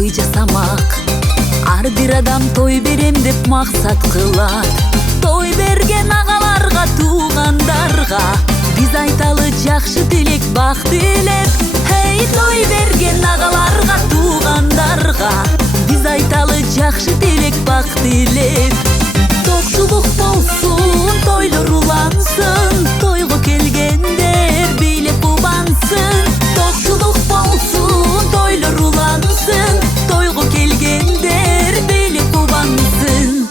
той жасамак. Ар бир адам той берем деп максат кылат. Той берген агаларга, туугандарга биз айталы жакшы тилек, бак тилеп. Hey, той берген агаларга, туугандарга биз айталы жакшы тилек, бак тилеп. Токчулук болсун, тойлор улансын, тойго келгендер бийлеп кубансын. Токчулук болсун, тойлор улансын, тойго келгендер бийлеп кубансын.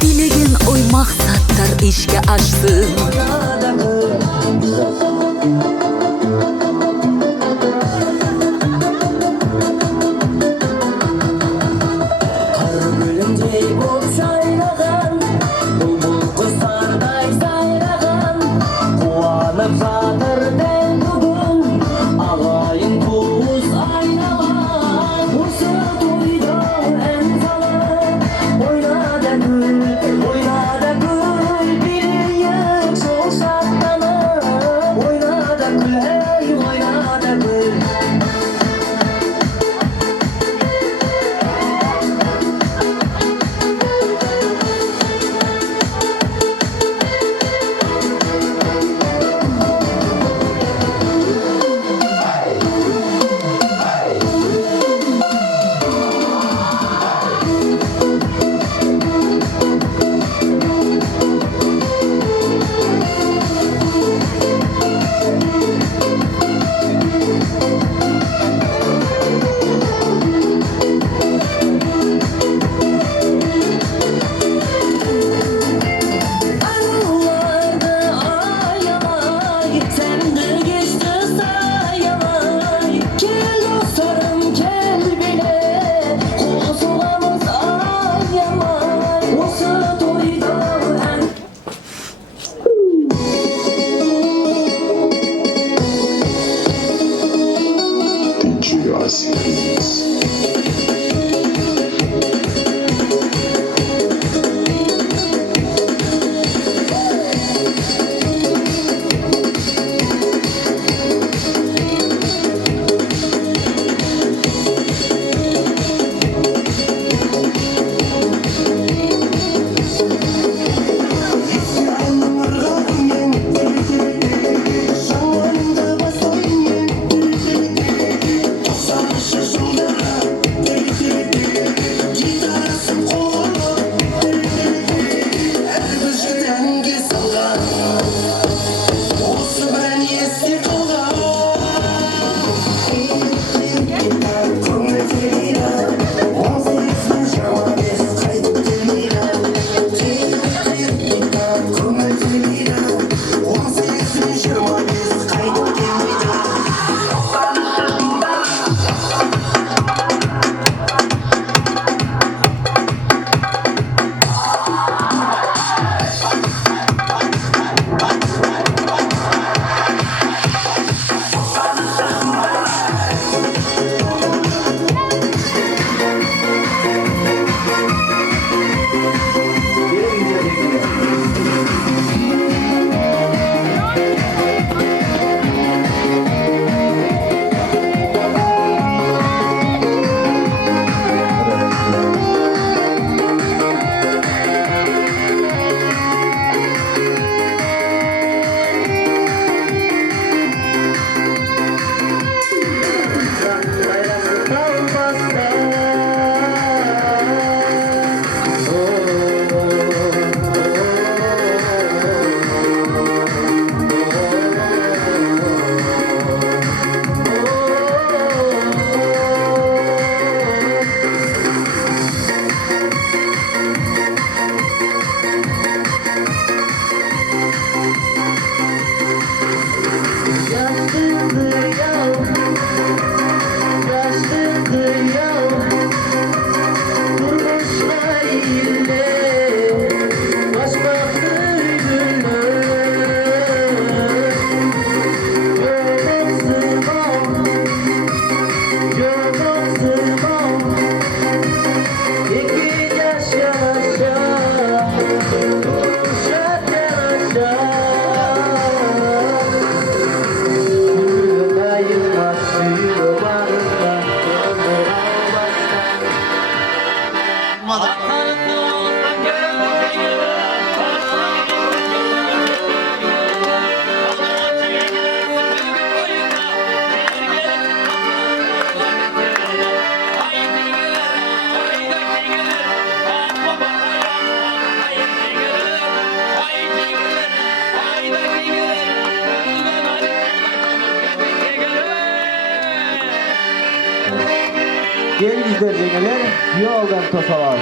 Dilegen ой максаттар ишке ашсын. Gelgizler cengeler, yoldan tosalar.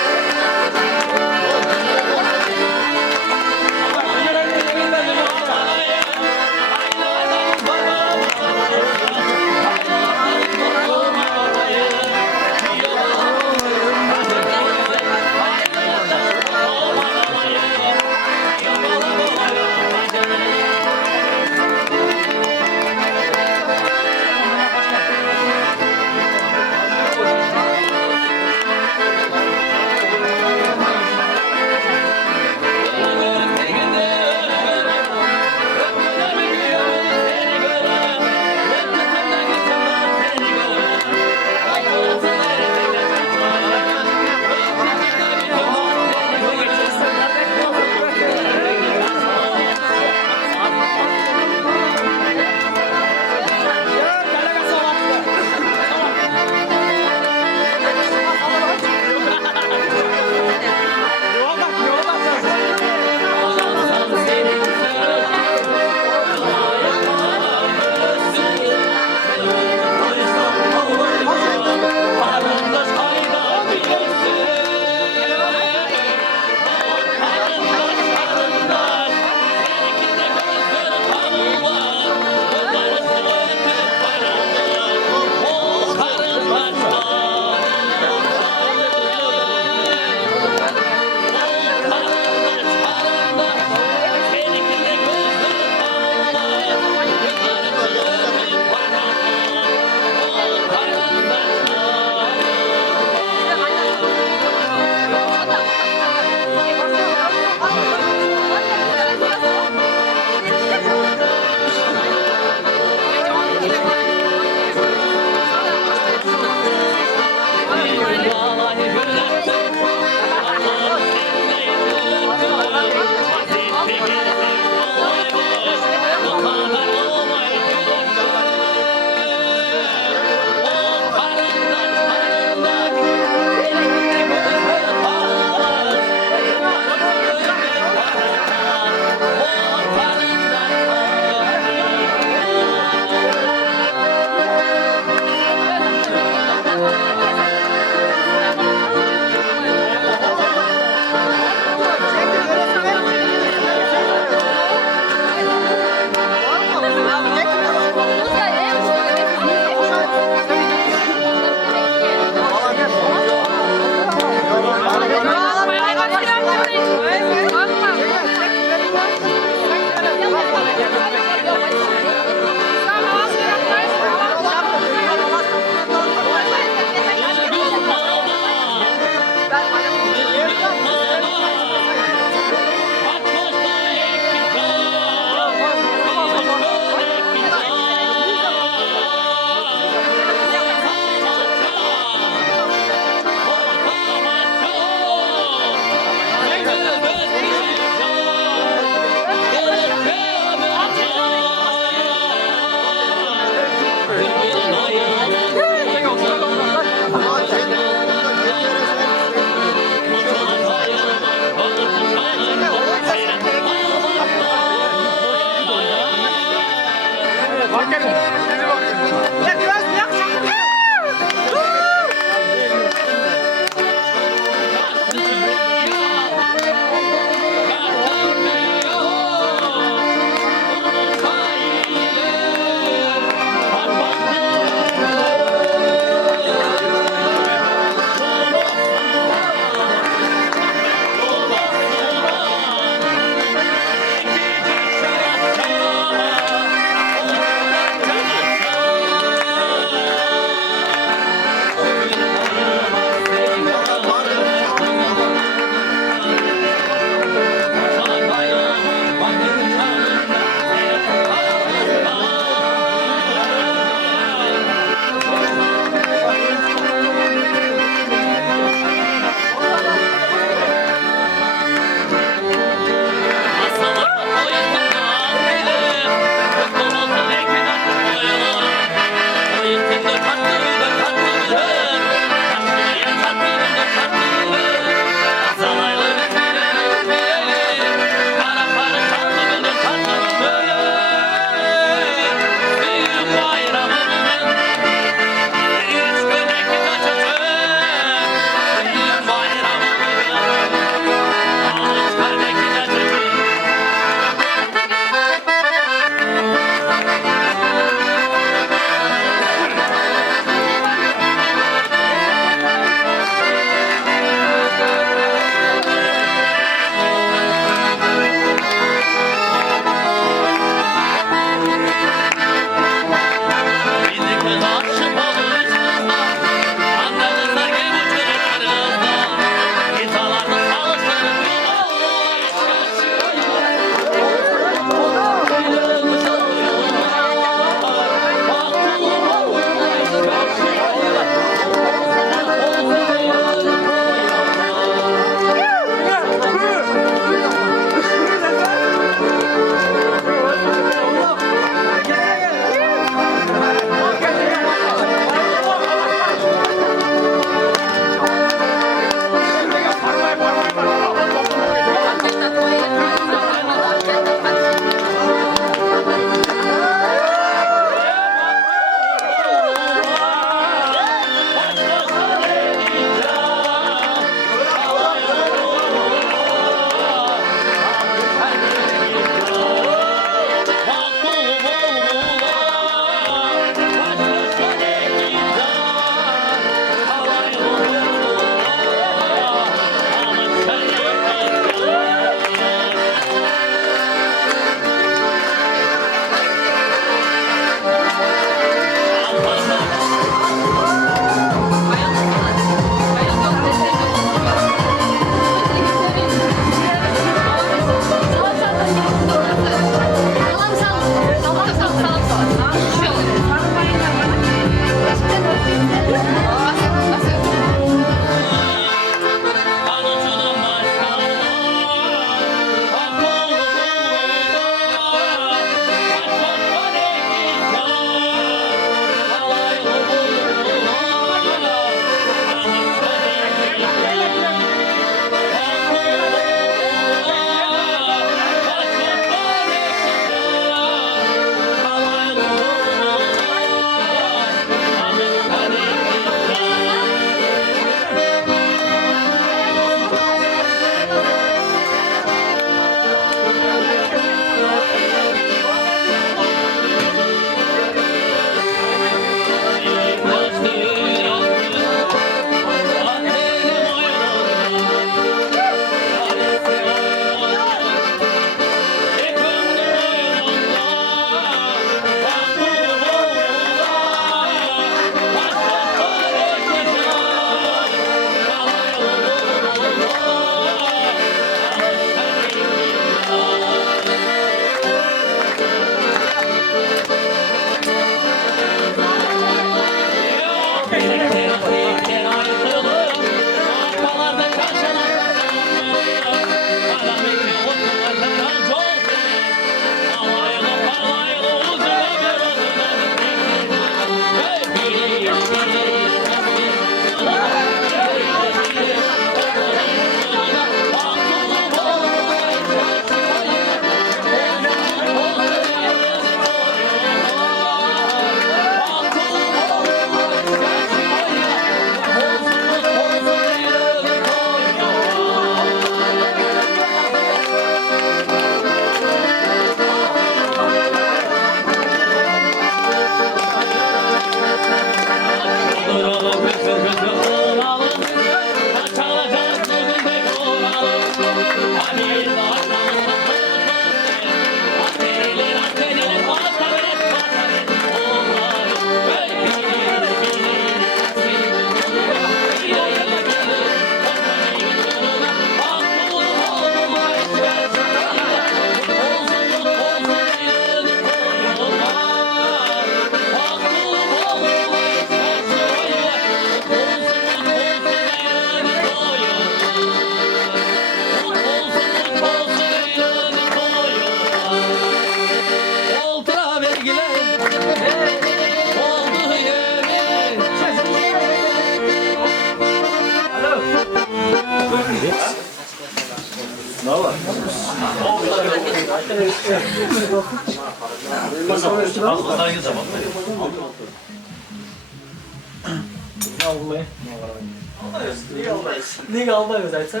Nega almayız aytsam?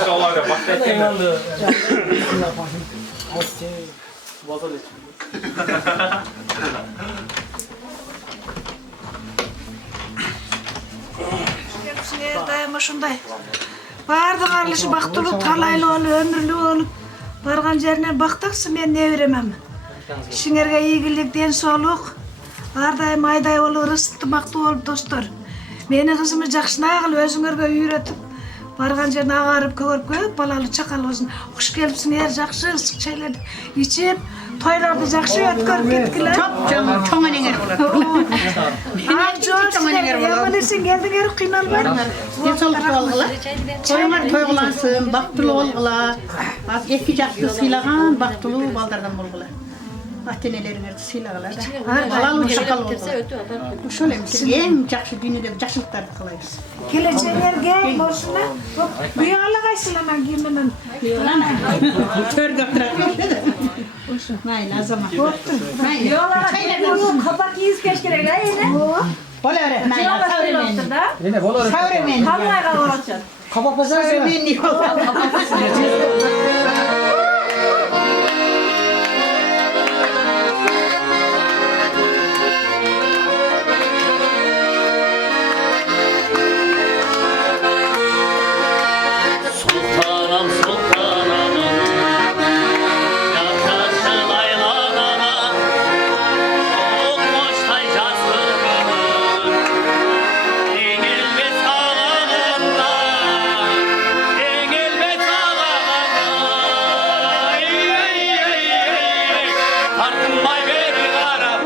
İnşallah da bak. Eyvallah. Bozul hiç. Dayım şunday. Bardı qarlışı baktulu, talaylı olup, ömürlü olup, bargan yerine baktıksa ben ne veremem. İşinlerge iyilik, den soluk, ardayım ayday olup, ısıtmakta olup dostlar. Meni kızımı jakşına kıl, özüңerge üyretip, bargan yerine ağarıp, köp, balalı çakal olsun. Hoş gelipsin, her jakşı, ısık şeyler içip, toylarda jakşı ötkörüp ketkiler. Çok canım, çok önemli olur. Yamanırsın, geldin geri kıynalmayın. Ne soluklu olgular? Toyunlar toygulansın, baktılı olgular. Az eski jakşı silağan, baktılı baldardan olgular. Ahtenelerini silağalar da. Balalı çakal olgular. Bu şöyle mi? En jakşı dünyada jakşılıklarını kılayız. Geleceğler gel boşuna. Büyüğüne kaysın hemen giymenin. Kör götürer. Hayır, o zaman. Hayır. Kabak yiyiz keşkere ya yine. Bol öğretmen. Savremen. Yine bol öğretmen. Savremen. Kalmaya kalacak. Kabak pazarı. Savremen diyor. Sultanım sultanım yakasın aylanana okmuş taycasını Engilbet ağlarında Engilbet ağlarında Tartınmay beni kara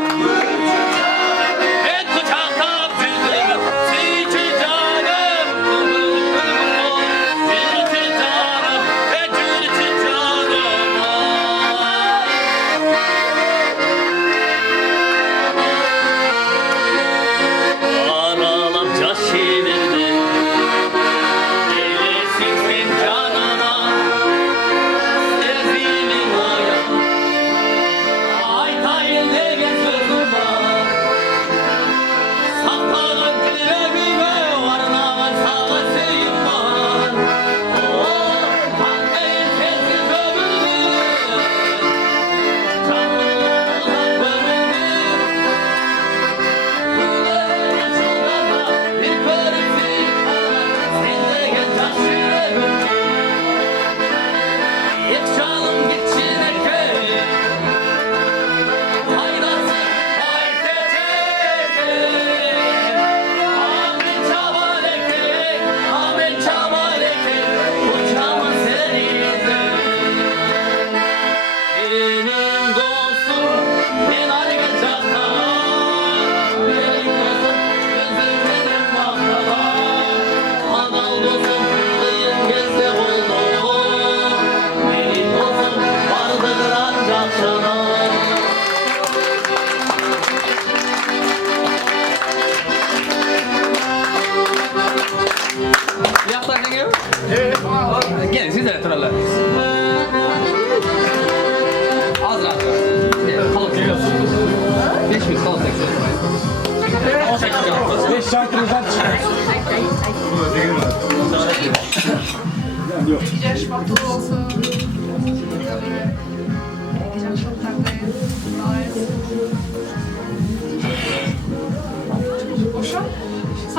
ben kucakta büyüdüm Sici canım Sici canım Sici canım Aralamca şiirdi Eylesin canıma Sevdiğimin aya Aytayın degen sözüm var Saklağın yüreğime varnağın sağısıyım var Hakkayın sensiz ömürlü Canımın uzak bölümlü Güler açıldana bir körüksün Sen degen taş yüreğim Hiç canım geçine köy Haydasın Ahmet Çabaleke Uçamın seninde Benim dostum Ben arayacakta Benim dostum Gözüm benim baktala Anal dostum Kıyın gezde oldu Benim dostum Vardır ancak sana Yaklar ne gibi? Gelin siz de turallar. Az rahat. Kalıp geliyorsun. 5 minut kalıp tekrar. 5 şartımızdan çıkar.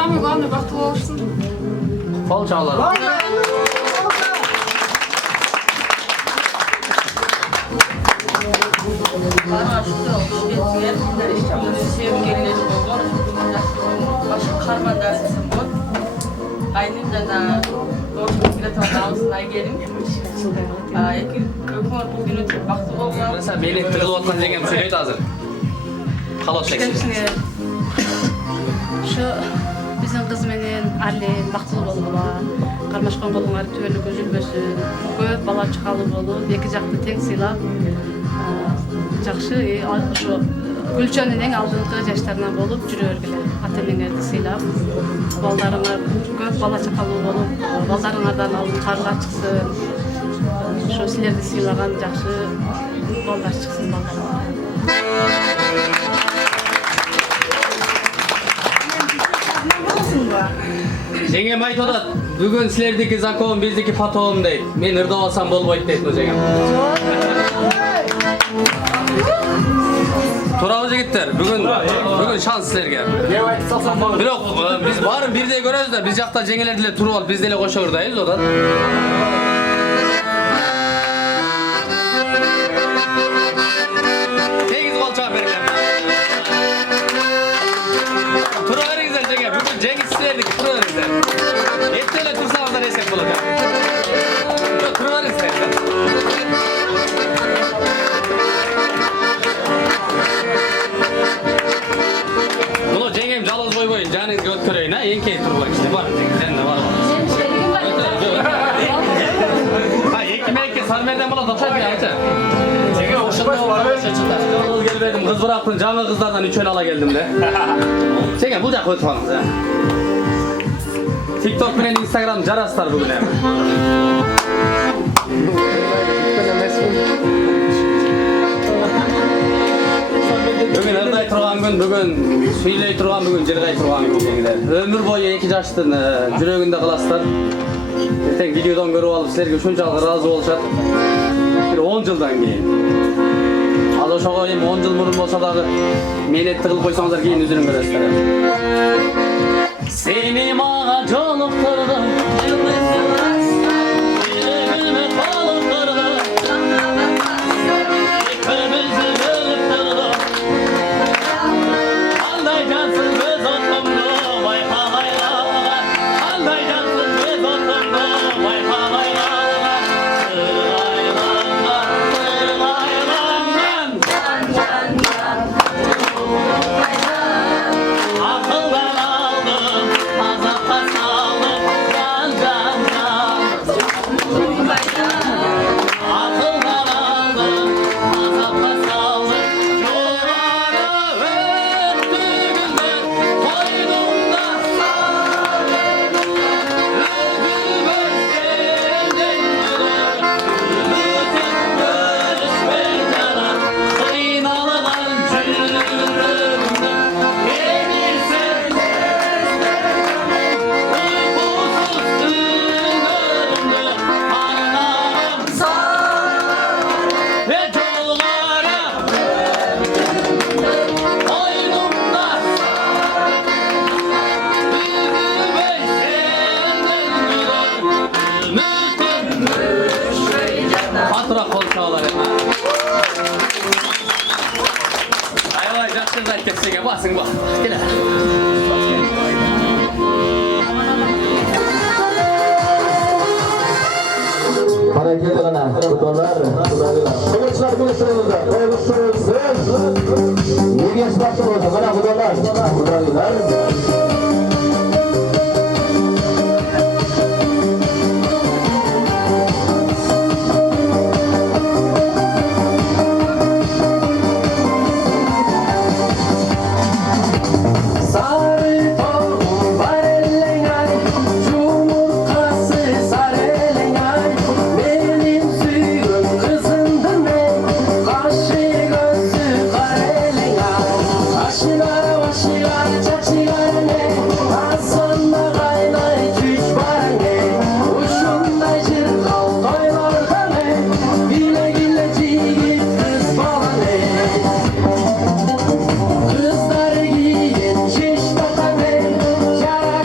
Samim bağlı baktı olsun. Bol çağlar. Bana şurada olmuş geçiyor. Sevgilileri olur. Başı karman dersin bu. Aynı da doğru bir tane ağzına gelmiş. Eki kökmor bu günü baktı oldu. Mesela beni tıkılıp atkan jengem söyleydi hazır. Kalos çeksin. Şu bizim kız menen Ali baktı bolğular. Karmaşkan bolğular tüvelük üzülmesin. Köp bala çıkalı bolup iki jakты teң sыйлап жакшы ошо Gülçön'ün en aldığınкы жаштарынан болуп жүрө бергиле. Ата-энеңерди сыйлап, балдарыңар көп бала чакалуу болуп, балдарыңардан алдын карга чыксын. Ошо силерди сыйлаган жакшы балдар чыксын балдарыңар. Жеңем айтып атат, бүгүн силердики закон, биздики потом дейт. Мен ырдап алсам болбойт дейт бул жеңем. Туурабы жигиттер? Бүгүн шанс силерге. Бирок биз баарын бирдей көрөбүз да, биз жакта жеңелер деле туруп алып, биз деле кошо ырдайбыз атат. Тегиз кол чаап бергиле. Тура бериңиздер жеңе, бүгүн жеңиз силердики, тура бериңиздер. Эртең эле турсаңыздар эсеп болот. Тура бериңиздер. Bunu jengem жалгыз койбойн, жаныңызга өткөрөйүн, эңкей тургула бар. Сен де бар. Эки сармерден болот, окшойт айтчы. Жеңе ошондой жалгыз келбедим, кыз бурактын жаңы кыздардан үчөөнү ала келдим да. Жеңе бул жака өтүп алыңыз. TikTok менен Instagram жарастар бүгүн эми. Бүгүн ырдай турган күн, бүгүн сүйлөй турган, бүгүн жыргай турган күн жеңилер. Өмүр бою эки жаштын жүрөгүндө каласыздар. Эртең видеодон көрүп алып силерге ушунчалык ыраазы болушат. Бир 10 жылдан кийин. Ал ошого эми 10 жыл мурун болсо дагы мени тыгылып койсоңуздар кийин үзүнүн көрөсүздөр. Seni mağara jolukturdum. Yüreğimi balıktırdım. Kırmızı bölüp durdum. Anday cansın göz otumdu. Vay halaylar. Anday cansın göz otumdu. Vay halaylar. Sırlaylanlar. Sırlaylanlar. Akıldan aldım. Azapta saldım. Can can can. Akıldan aldım. Azapta saldım. Yollara öttüğümde koynumda sarıldım. Özümü sevdim yürü. Bütün görüşmek yalan. Kıynalıdan cürümdüm. Beni sevmezler. Uykusuz günlerimde anlarım ve yollara koynumda yüzüme senden güler. Fatura kol çağlar hemen. Ayvay jaksın da kepsege basın bak. Gel. Hareketi gana, kutular, kılıçlar buluşturuldu, buluşturulsun. Yürüyen sıfatı oldu, gana kutular, kutular. Sarı tohum var ellenger, yumurtası sarı ellenger. Benim suyum kızındım ben, kaşı gözü kara ellenger. Aşılar başılar çaçılar ne, az sonra kaynay güç var ne. Uçunda cırkal toylarda ne, güle güle cigit kız bana ne. Kızlar giyin şiş takane, yara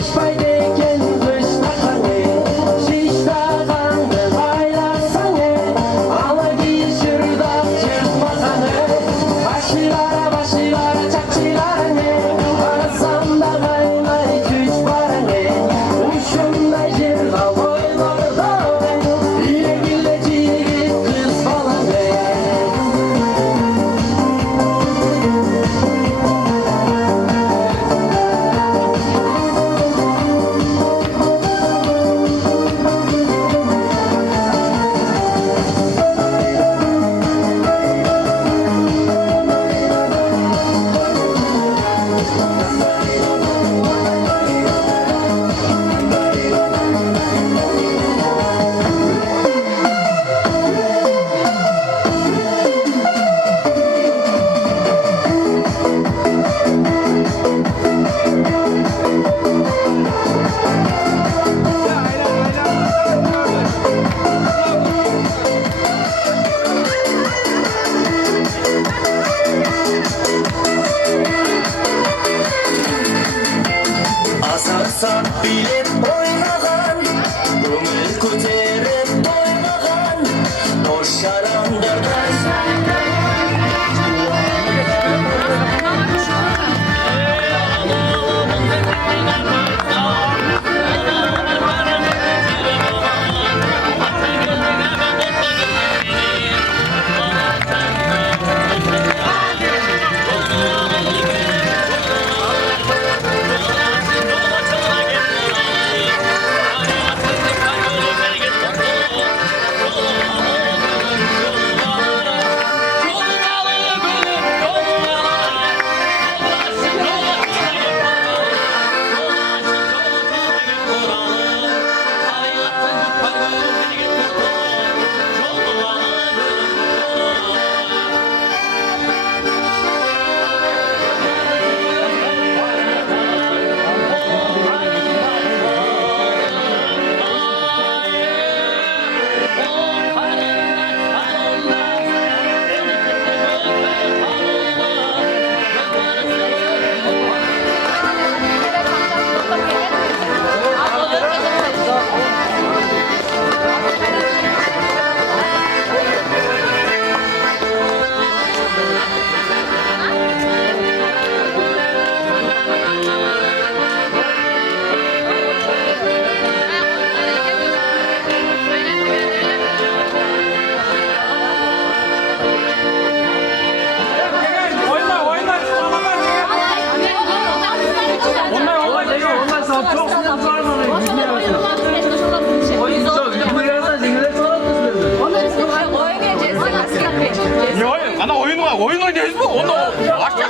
oyun oynuyoruz mu? Onu başka.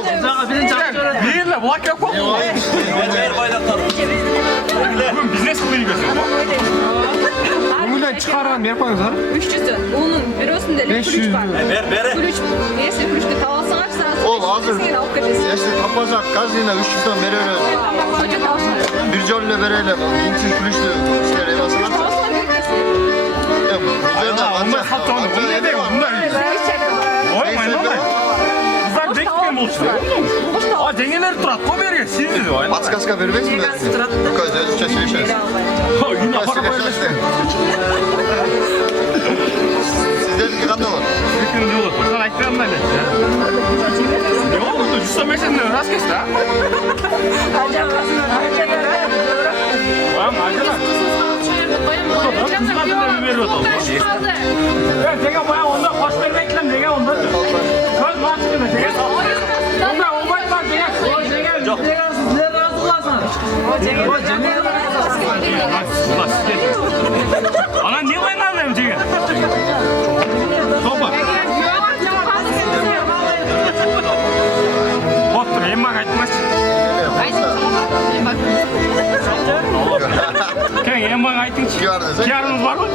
Birle bulak yok mu? Bugün biznes kılıyı gösteriyor. Bugünden çıkaran bir yapmanızlar. 300'ün. Onun bürosunda 500 var. Kulüç. Neyse kulüçte tavası açsanız. Ol hazır. Eşte kapazak gazine 300'den veriyoruz. Hoca tavşan. Bir jolle verelim. İntin kulüştü. İşte evasına. Tavşan beklesin. Onlar satın. Bunu ne demek? Bunlar. Oymayın olmayın. Kızlar bekleyen olsun. Aa zenginler turat. O veriyor. Siz de diyor. Patskaska vermez mi? Bu kadar özü çeşitleşiriz. Ha yine para koyuyorsun. Sizde bir kadın var. Bir gün yolu. Buradan ekrandan et ya. Ne oldu? 105'in lira rast kesti ha. Tamam acaba. Kızlar da bir veriyor. Evet, dege bayağı onda hoş vermekle dege onda. Söz var çıkıyor dege. Onda olmak var dege. Yok. Sizler razı olasın. Ana niye oynadın dege? Sopa. Bottur, emma kaçmaz. Keng emma kaçtın. Yarınız var mı?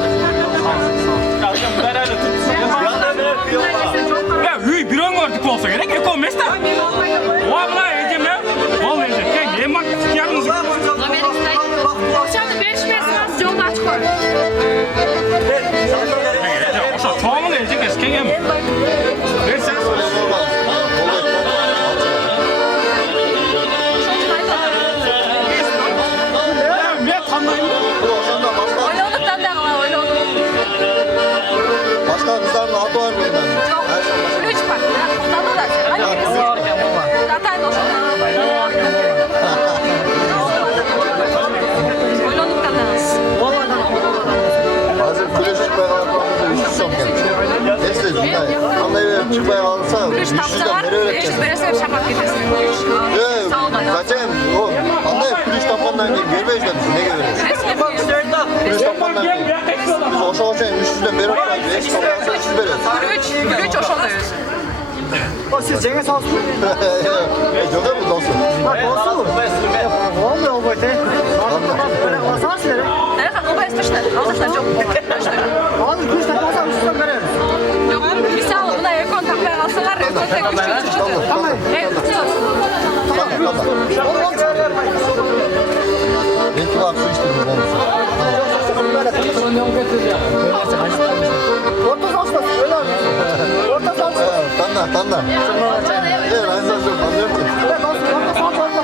Ya hüy bir ön gördük olsa gerek. Eko mesta. Vallahi edeceğim ya. Vallahi edeceğim. Keng emma yarınız. Akşamda 5 mesaj yolda açık var. Oşa çoğumun edecek eski em. Versen. Başka kızların adı var bundan. Kulüç bak. Kutlama da. Hani birisi. Zaten o şokta. Oylonluktan da az. Hazır kulüş çıkmaya kalkmamızda 300 son gelmiş. Neyse bunlar. Anlayıp çıkmaya kalırsa Kulüç 300'den tapsalar beri 500 öğreteceğim. verirse şamak gidesin. Zaten o anlayıp kulüş tapandan vermeyiz demiş. Ne görüyoruz? Kulüç tapandan biz oşa oşayın 300'den beri öğreteceğiz. 5 kapansa 300 veriyoruz. Kulüç oşalıyoruz. O siz cengiz olsun. Yok mu dostum? Olsun. Olmuyor o boyutu. Böyle olsana sizlere. Nereden o bestişler? Alışlar çok. Abi kuş takmazsa üstünden veririz. Yok, misal buna ekon takmaya alsalar ekon tek 300 çıktı. Tamam. Evet, Tamam. Belki bak su içtim ben. Orta salçası öyle abi. Orta salçası. Tanda. Evet, ben sana çok anlıyorum ki. Evet olsun. Orta salçası orta.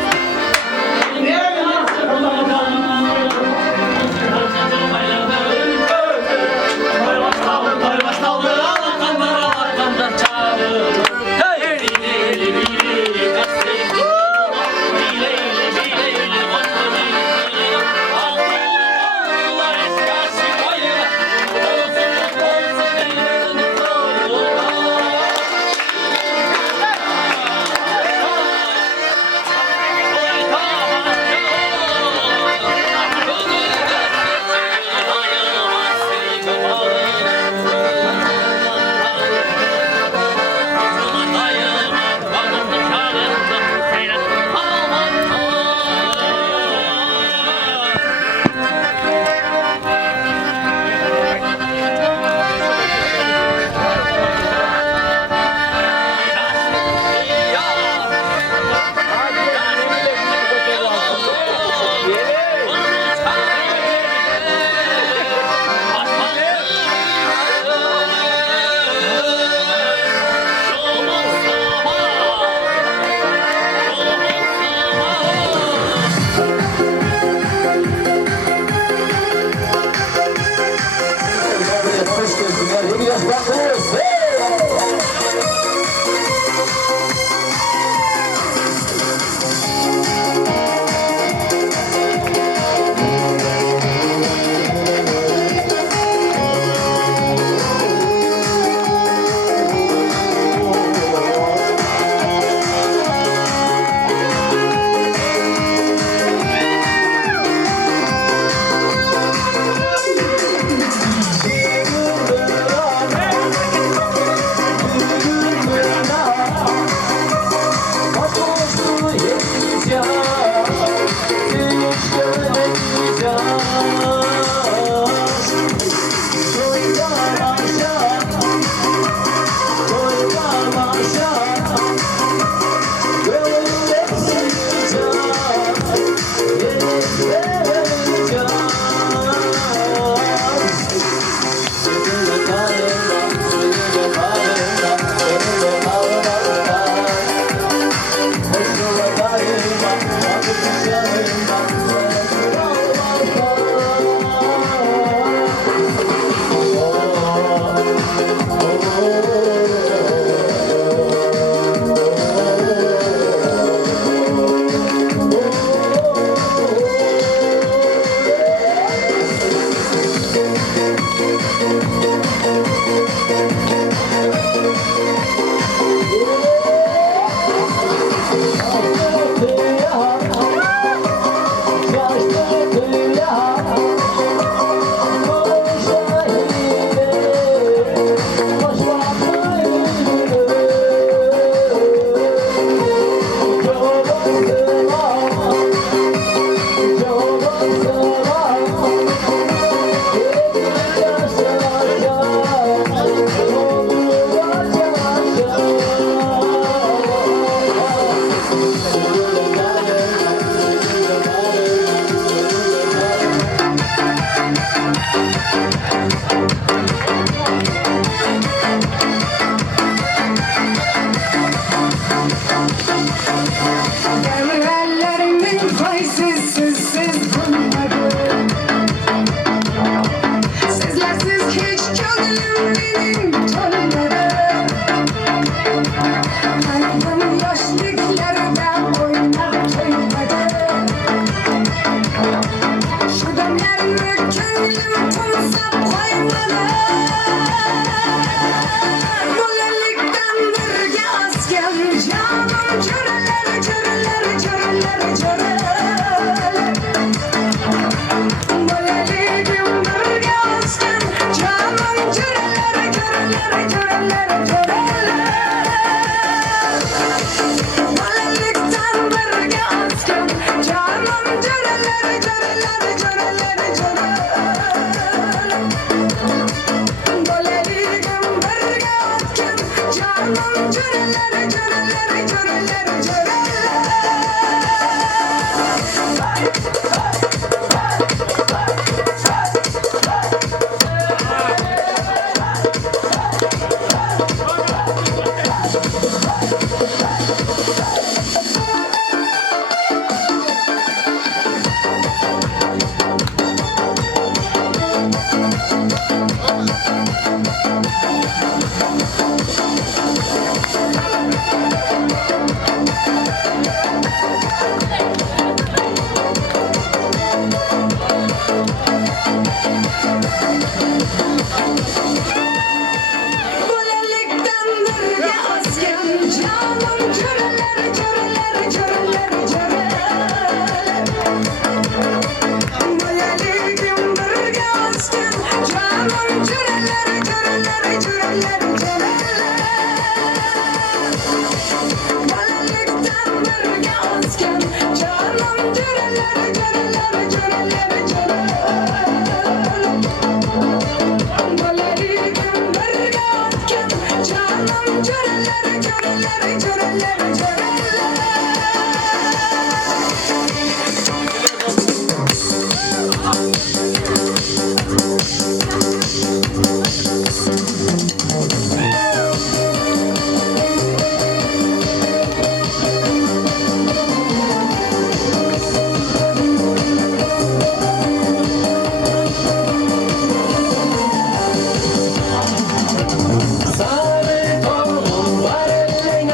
Sarı tohum var elin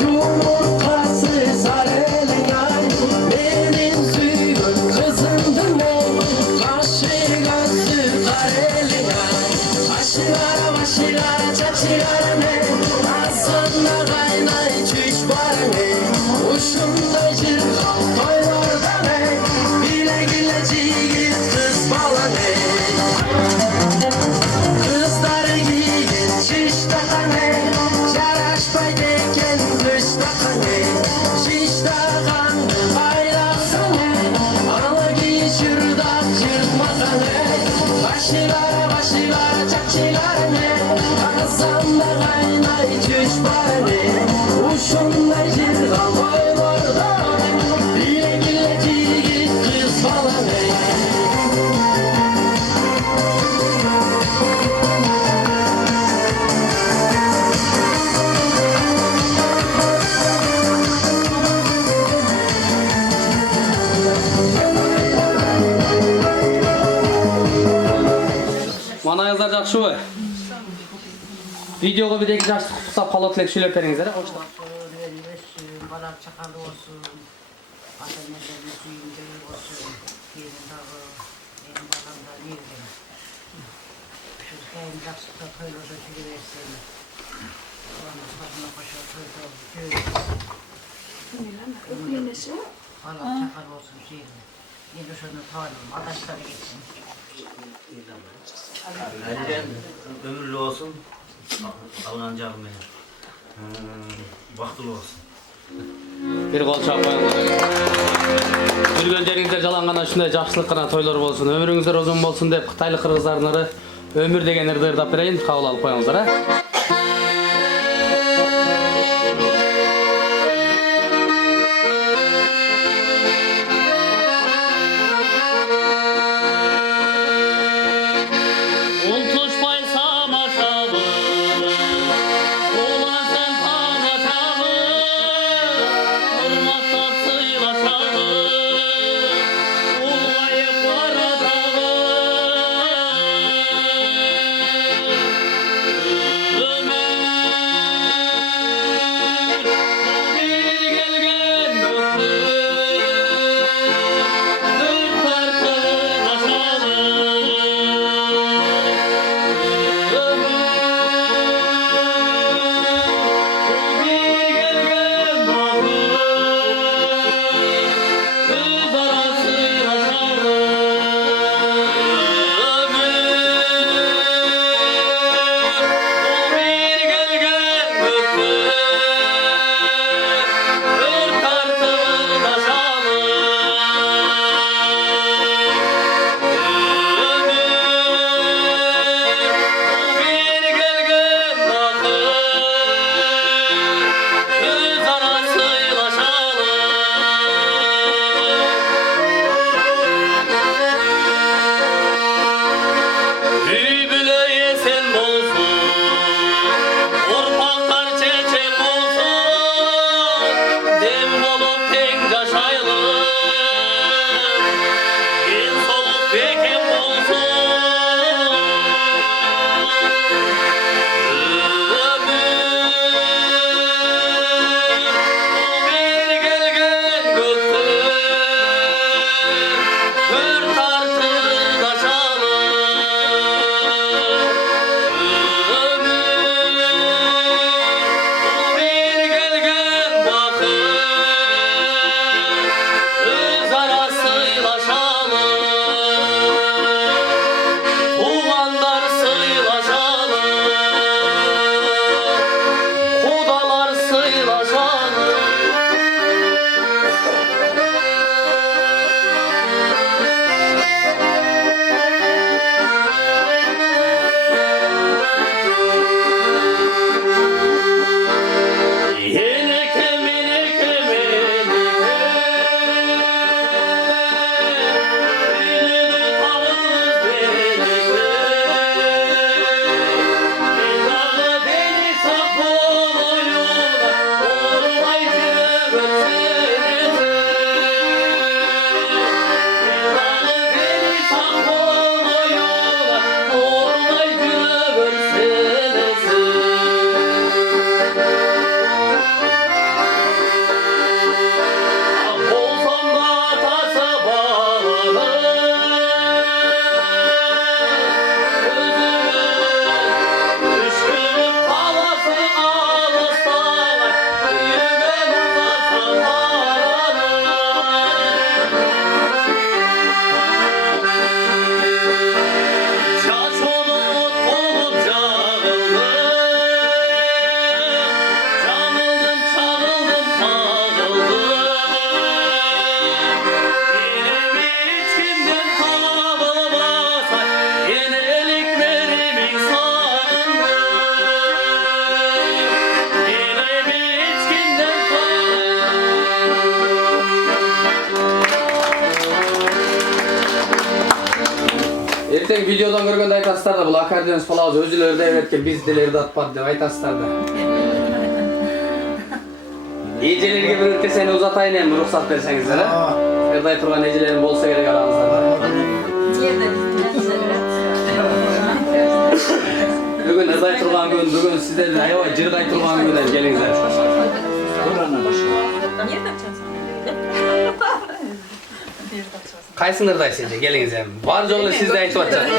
yumurtası sar elin benim suyum kızındım ben kaşı kar elin başılara çaçılara ne aslında kaynay çüş var ne uçumda cırgam toylarda ne bile güleciğiz kız bala ne kızlar giyin şiş takane yaraşmaydayken kış takane şiş takan bayraksane ana giy şırdak çırpmakane başılara çakçılar ne kazanda kaynay çüş var ne uçumda cırgam oylarda bile güleciğiz kız bala ne Manayızlar жақшыбы? Videoga bir de iki yaşlık tutsap kalı tilek söylep beriңiздер. Ölsün, balar çakalı olsun, ata-enelerinin suyunca olsun, yerin dağı, benim balam da ne bileyim. Şu kayın жақсıqta toylarda жүрüversin. Onun başına koşa toyda görürsün. Balar çakalı olsun yerin. Yeni şunu tanım, adaşları gitsin. Ömürlü olsun. Alınacağım benim. Vaktılı olsun. Bir kol çapayыңыздар. Жүргендеріңіздер жаланған ушундай жакшылык гана тойлор болсун, өмүрүңүздөр узун болсун деп Кытайлык кыргыздардын ыры өмүр деген ырды ырдап берейин, кабыл алып коюңуздар, а? Erten videodan görgende aytaslar da bu akordeon falan özüleri de everken biz dileri atmadı diye aytaslar da. İyicelerge bir ülke seni uzatayın hem ruhsat verseniz ha. Erday turgan ecelerin bolsa gerek aranızda. Bugün Erday turgan gün, bugün sizden ayva Jirgay turgan günden gelingizler. Kaysın Erday sizce geliniz hem. Var joğlu sizde aytı atacak.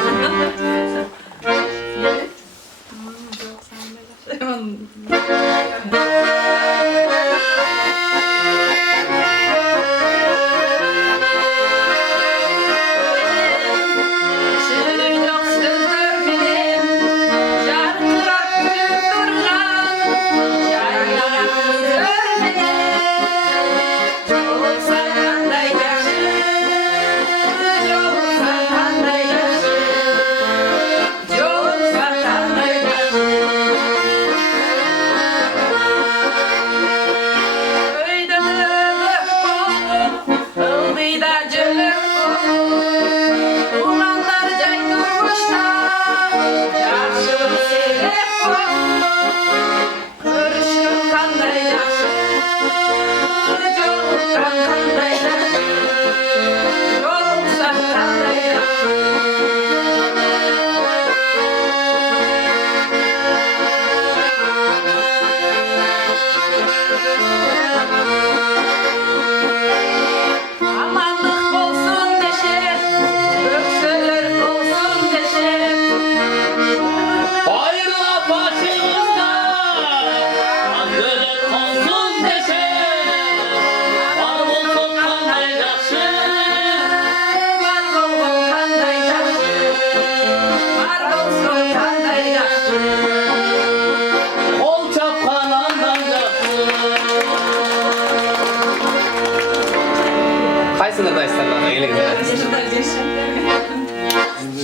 Sınırda isterler, eğlenin.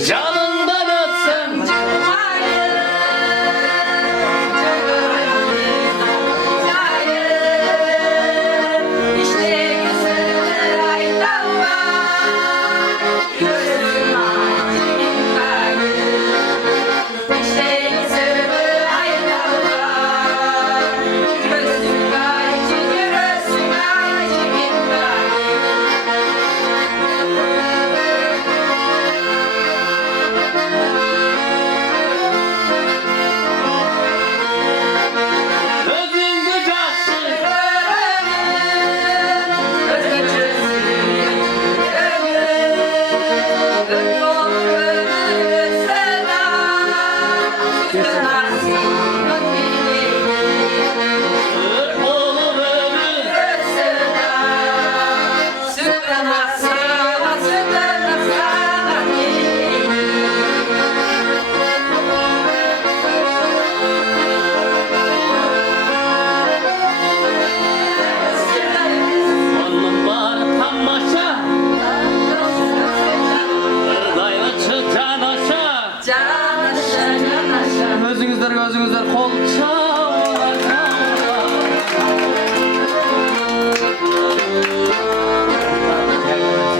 Canından ötsem. Özünüzler kol çalar.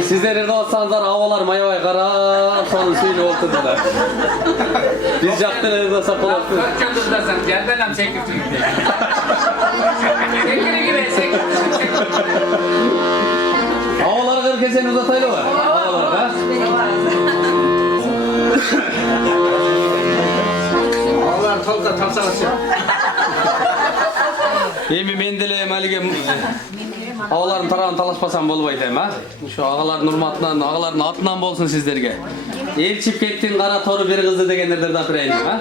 Sizler evde olsanızlar havalar mayavay kara sonra suyla oturdular. Biz yaptın evde sapal oturdu. Çok tutarsan yerden hem çekirtin gibi. Çekiri gibi Havalar kırık sen uzataylı var. Havalar ha. Allah'ın tolda tam sanatçı. Emi mendele malige ağaların tarağını talaşmasam bolbaydı ha. Şu ağaların hurmatından, ağaların atından bolsun sizlerge. Elçip kettin kara toru bir kızı degenlerden atırayın ha.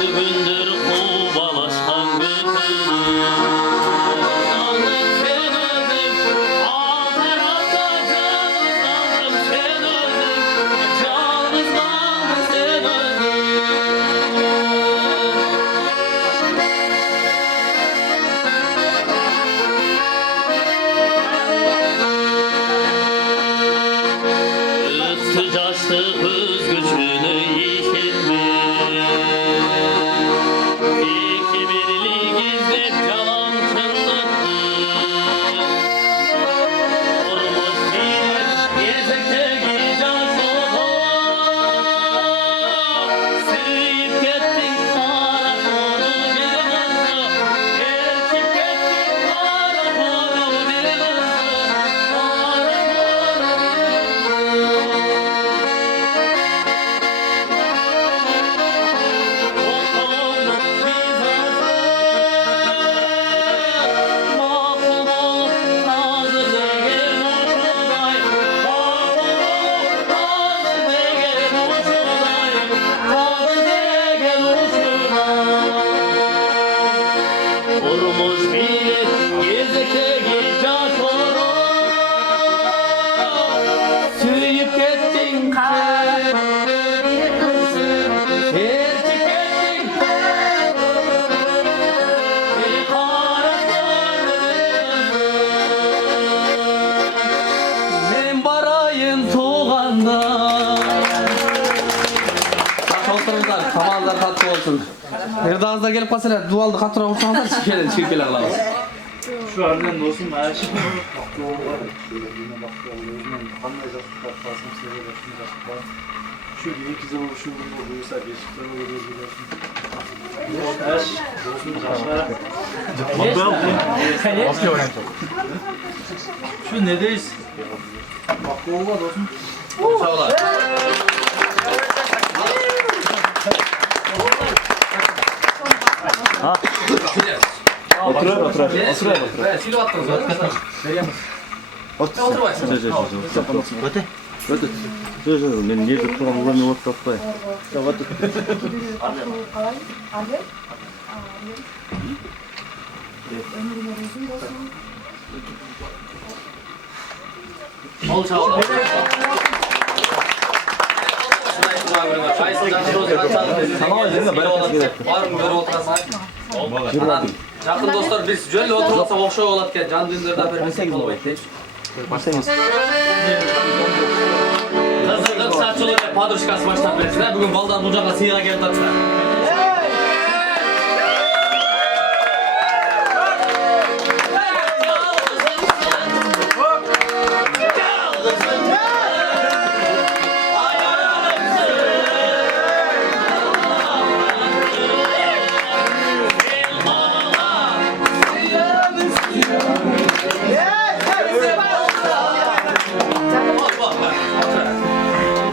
Gündür kubalaşan gönlüm sen özüm Al tarafta canım sen özüm Canımızdan Erdağızda gelip kalsalar duvalda katıra olsanlar şikeler çirkeler alamaz. Şu ardan dostum ayaş. Şu gibi iki zaman şu bunu buyursa geçikler olur biliyorsun. Ayaş dostum taşlar. Şu nedeyiz? Baklı olma dostum. Sağ olun. Otur. Silip attınız. Otur baksana. Ben niye tuttuğumdan yok tapay. Ol çağır. Жақын достар біз жөнді отырып алсақ оқшау болады екен жан дүниелерді әпермесек болмайды қызығып сатшылы деп подружкасы баштап берсін бүгін балдан бұл жаққа сыйға келіп жатсыздар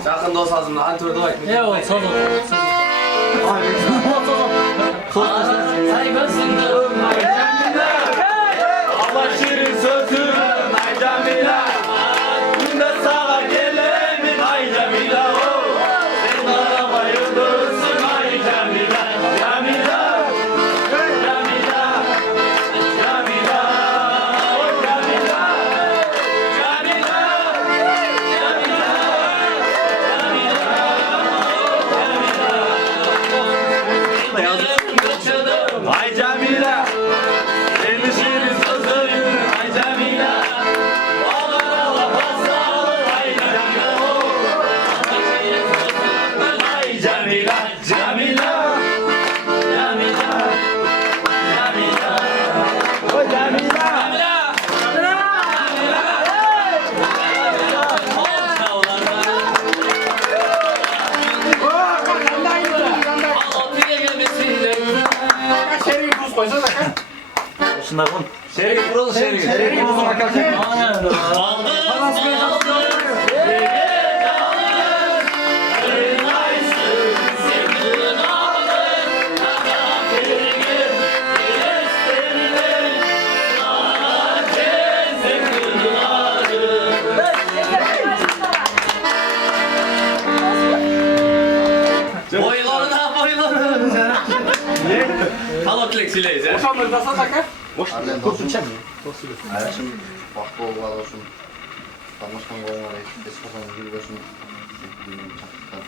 жақын дос азымды антөрді айтып е ол созыл сайбасыңды айжамила ала ширин сөзің айжамила күнде саға келемін айжамила сен қарамай өтірсің айжамила жамила жамила жамила ой жамила жамила Ay Camila, seni şirin sözün Ay Camila, ağlara basalı Ay Camila, Ay Camila, Camila, Camila, Camila, Oy Camila, Şunlardan. Şerif burası şerif. Şerif burası arkadaşlar. Boylarına. Talotlik sileyiz ya. Boşanları da sataka. Ayaşım baklı olsun. Tanışkan olmalı. Eskosan gibi olsun.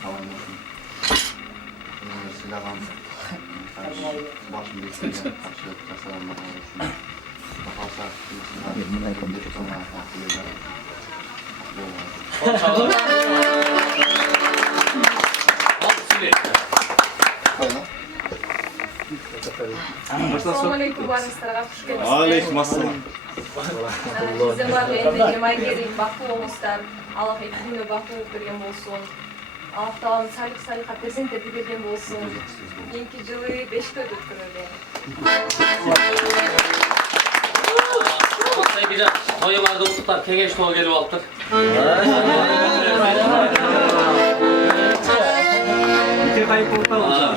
Falan olsun. Silahım. Başım bekliyor. Karşılık tasarlanmak olsun. Kafası Assalamualaikum warahmatullahi wabarakatuh. Aleykümselam. Bize var elinde yemay gelin bakı olmuşlar. Allah hepsine bakı bergen olsun. Allah Taala sağlık hattesini tebrik bergen olsun. Yeni yılı 5 köy ötkürüldü. Sevgili toyularda utuqlar kengeş toy gelip aldık.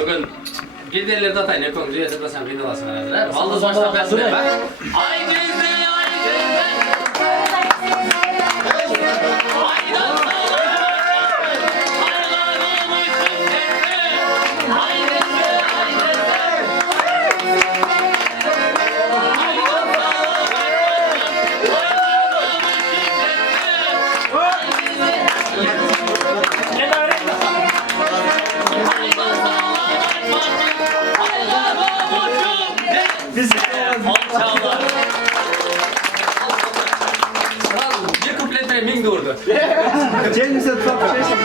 Bugün giderlerdi atayın, ekon güzel etmesen beni alasın herhalde. Baldız baştan versinler bak. Ay gezdi, ay gezdi. Aydan bir kupletle min durdu. Cemil'se tutak şey.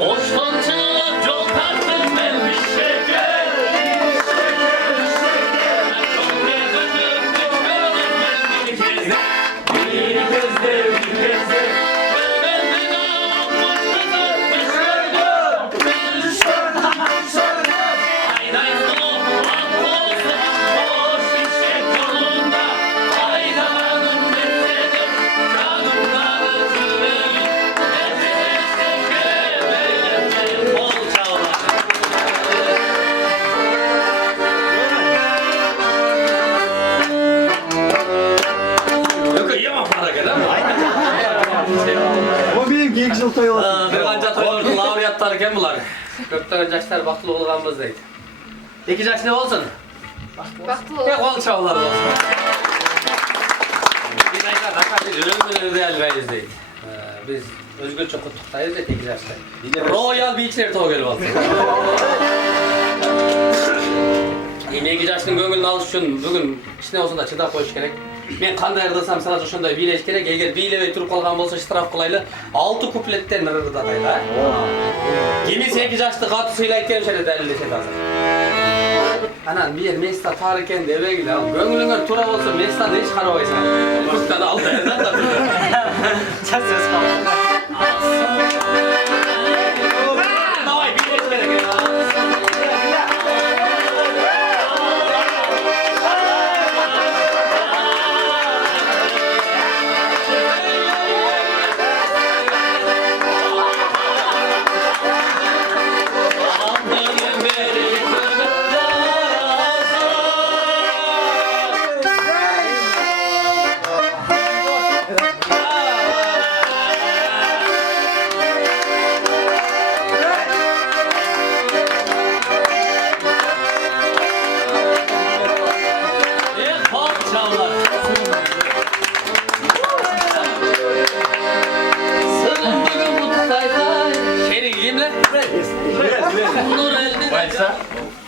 Boştan çıkıp yol tartım ben bir şeker Köpten yaşlar baktılı olganımız deydi. 2 yaş ne olsun? Baktılı Ya kol çağlar olsun. Biz ayda rakatı ürün realbayız deydi. Biz özgürce kutuktayız da 2 yaşta. Royal Beach'ler toğa gelip aldık. 2 yaşın göngülünü alış üçün bugün içine olsun da çıdap koyuş gerek. Men qanday ырдасам сразу ошондой бийлеш керек. Эгер бийлебей туруп калган болсо штраф кылайлы. 6 куплеттен ырдатайлы. Кимиси 2 жашты катуу сыйлайт экен ошоне далилдешет азыр. Анан бир места тар экен дебегиле. Ал көңүлүңөр туура болсо местаны эч карабайсың. Курстан ал да. Часыз кал. Давай бийлеш керек.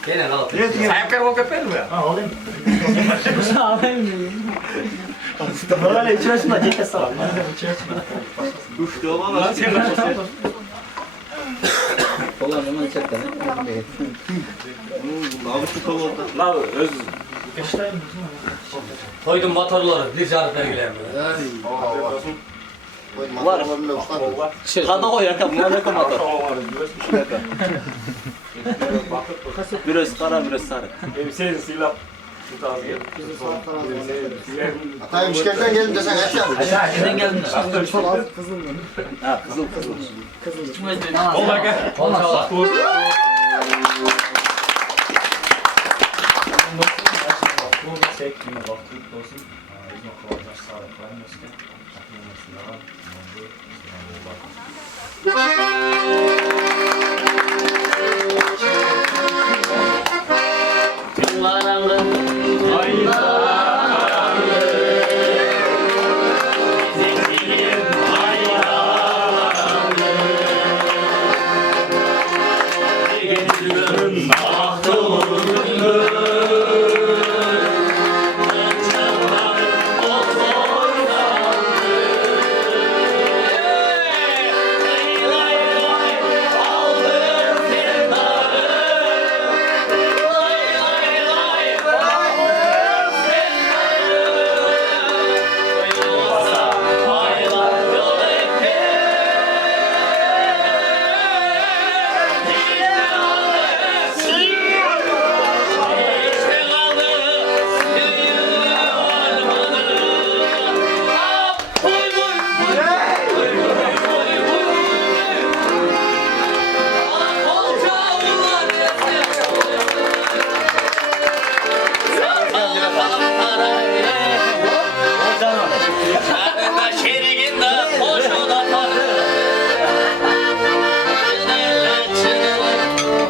Gene kalıp. Sayapkar olup yapayım mı? Ha olayım. Böyle içerisinde ceket salam. Uf diyorlar. Lan sen kaçıyorsun. Kollar hemen içeride. Lavuşlu kol oldu. La öz. Koydum motorları bir jarıp belgiler mi? Var. Kada koy yakam. Ne yakam motor. Biraz kara biraz sarı. Sen silap. Atayım Bişkek'ten geldim desen et ya. Neden geldin? Kızıl. Ha kızıl. Ol bak. Kol çağlar.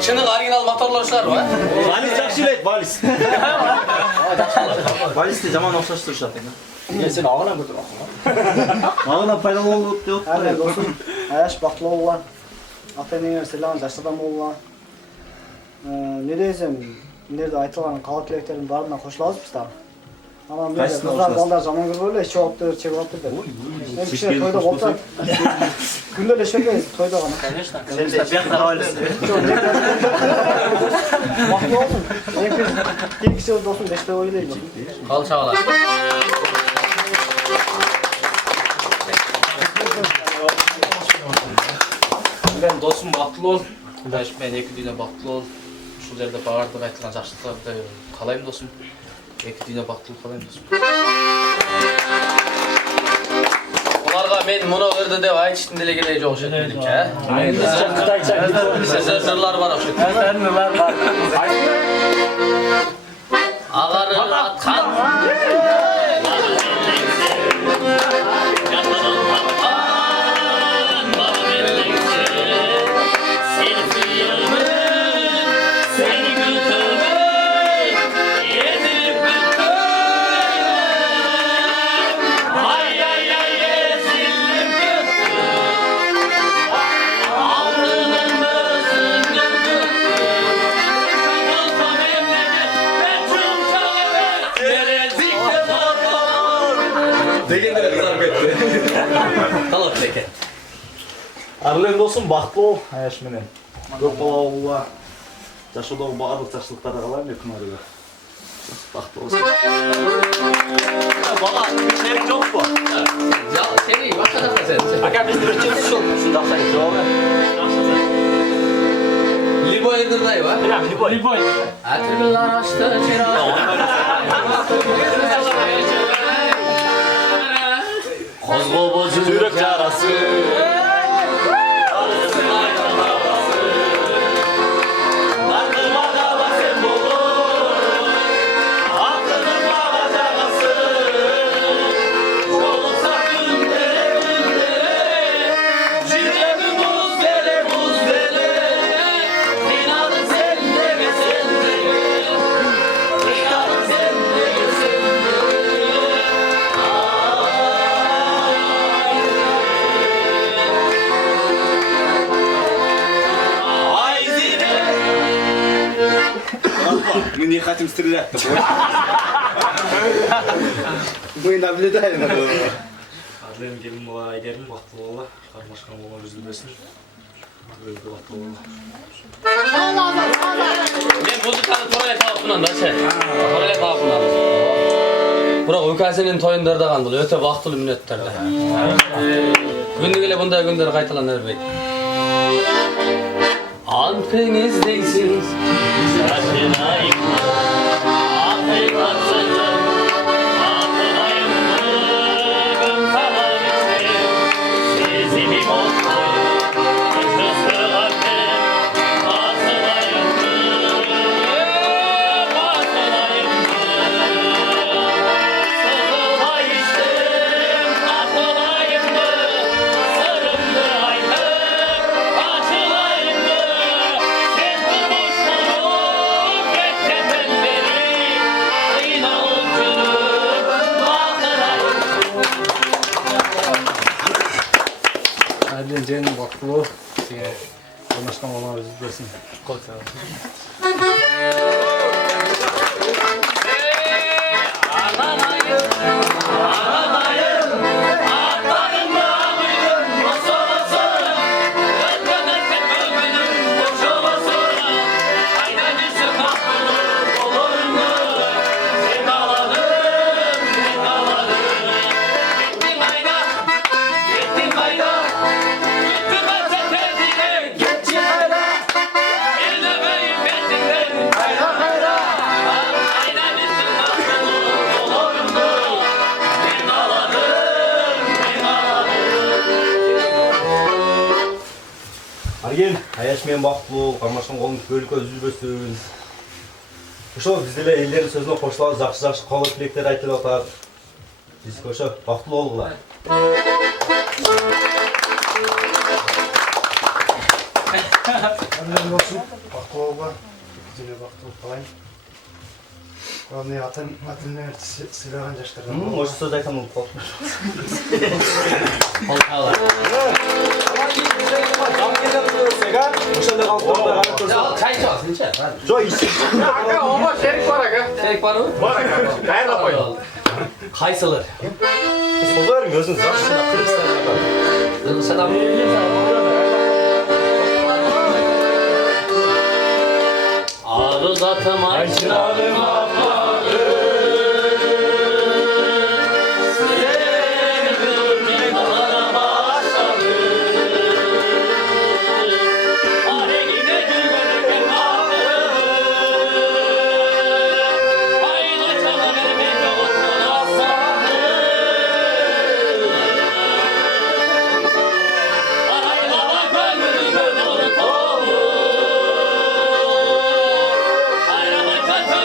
Çınık orijinal motorlar var mı? Valiz yakşilet valiz. Valiz de zaman okşaştırışat. Ya sen ağına götür ağına. Ağına paylalı olup yok. Әне досым аяш бактылуу болгон ата энеңер сыйлаган жаш адам болгон эмне десем мындерде айтылган каалап тилектердин баарына кошулабыз дагы анан мен кыздар балдар жаман көрбөйлү ичип алыптыр чегип алыптыр деп эми кичине тойдо болуп атат күндө эле ичпейбиз тойдо гана Конечно. Sen de biyakta valiz. бактылуу болсун эки киши досум беште ойлойм Kol çağlar. Ben dostum baktılı ol. Ben iki düğüne baktılı ol. Şu yerde bağırdık aytılan yaşlıklarda kalayım dostum. İki düğüne baktılı kalayım dostum. Onlarga men muno ırdı dep aytıştın dile gelе жок шет менимче. Sizler sırlar var okşet. Sırlar var. Ağarı atkan. Selfie Degenlere kızarıp etti. Kalıp deken. Arlen dostum baktı ol Ayaş menen. Көп бала болуға, жашоодогу баардык жакшылыктарды каалайм деп күнөөгө. Бактуу болсун. Бала, шерик жокпу? Жок, сени башка жакта сен. Ака бизди бир чөп ушул жакта жообу. Любой дырдай ба? Любой. Атырлар ашты чира. Козгобо жүрөк жарасы. Мы не хотим стрелять. Мы наблюдаем. Арлен келин бала айгерим бактылуу болла. Кармашкан болгон үзүлбөсүн. Өлкө бактылуу болла. Мен музыканы тойлай таапынан да ше. Тойлай таапынан. Бирок өлкөсүнүн тоюндарда кандыл өтө бактылуу мүнөттөрдө. Күндү келе мындай күндөр кайталана бербейт. Anfeniz değilsiniz. Şaşırayım mı? Afrika'sın. Akılayım mı? Gün sabah içtim. Sizi bir bozmayın. Kışkısı kalptim. Basılayım mı? Basılayım mı? Sızılma içtim. Akılayım mı? Sırımdı aytım. Açılayım mı? Арлен женим бактылуу. Сиңе кармашкан болгон үзүлбөсүн. Арген, Аяш менен бактылуу, кармашкан колун көлкө үзүлбөсүн. Ошо биз деле элдердин сөзүнө кошулабыз, жакшы каалоо тилектер айтып атат. Биз ошо бактылуу болгула. Арлен болсун, бактылуу болгула. Жене бактылуу калайм. Главный атымны сыйлаган жаштардан. Ошо сөз айтам болуп калдым. Ошондой калыптарда карап турсаң. Чай чыгасынчы. Жок, ичи. Ака, оңго шерик бар ака. Шерик барбы? Бар ака. Даярдап кой. Кайсылар? Солар өзүн жакшына Кыргызстанга. Кыргызстан. Arız atım açlarım apadı. Seni görmek bana başladı. Aleyhine düğünlüken vardı. Ayna çala vermek yoluna sardı. Araylama gönlümü unutuldu. Ayrama kötü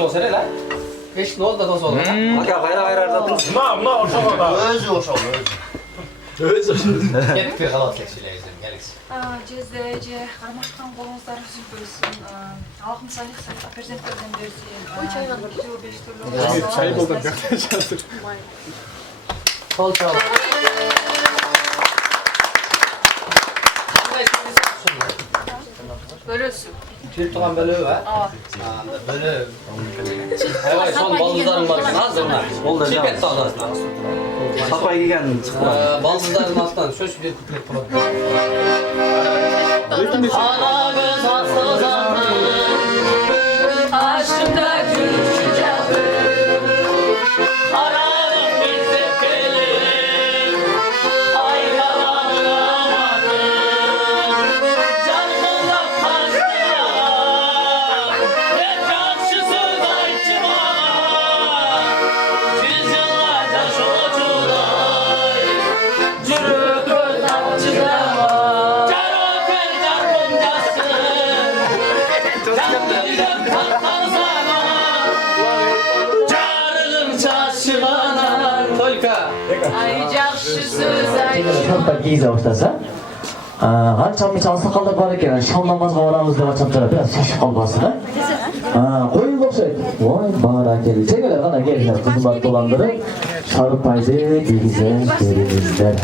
olsa ne lan? Eşkin oldu da toz olur. Aka kayra da. Mına oşoq da. Özü oşaq, özü. Ketip bir kalat lekşiyle izledim. Geliks. Cezece, karmaşkan kolunuzlar üzüm bölsün. Halkın sayık apercentlerden versin. Çay buldum. Kol çal. Bölüsün. Tüyüp tuğan bölüğü var. Bölüğü. Hayvay son baldızların var. Hazır mı? Çipet de alasın. Sapay gelgen çıktı. Baldızların altından söz bir kutluk falan. Ana göz hastazandı. Aşkımda gülçücabı. Kararım bize pelin. Ay yalanlamadım. Canımla kaçtılar. Ne karşısı dayçıma. Yüzyıllarca şoçular. Cürük ödakçılar. Sarpa giyize başlasa. Qanchamiz oqsoqollar bor ekan, shom namozga boramiz deb aytibdilar, biraz shoshib qolmasdilar. Qo'yib o'xshaydi. Voy, barakalla. Chegalar qana kelinglar, xizmat to'landirib, Sarpayni giyize beringizlar.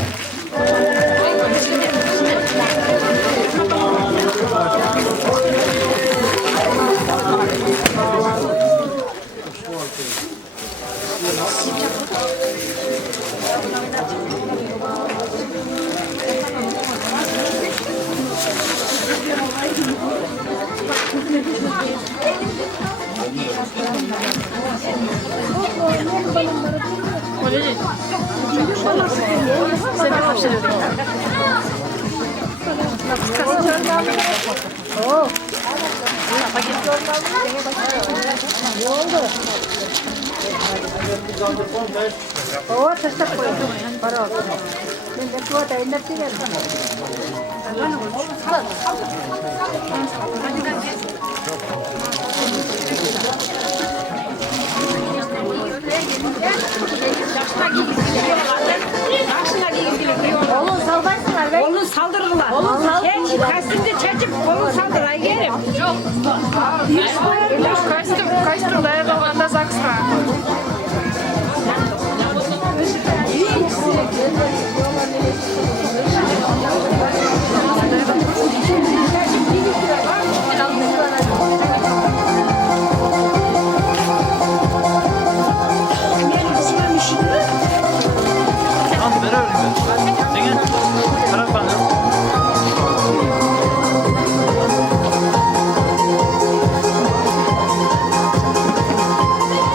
Oğlum saldaysınlar be. Oğlum saldırırlar. Oğlum saldır. Kastımda çekip oğlum saldır. Ay yerim. Yok. Kostüm dayağı olanda zaksın.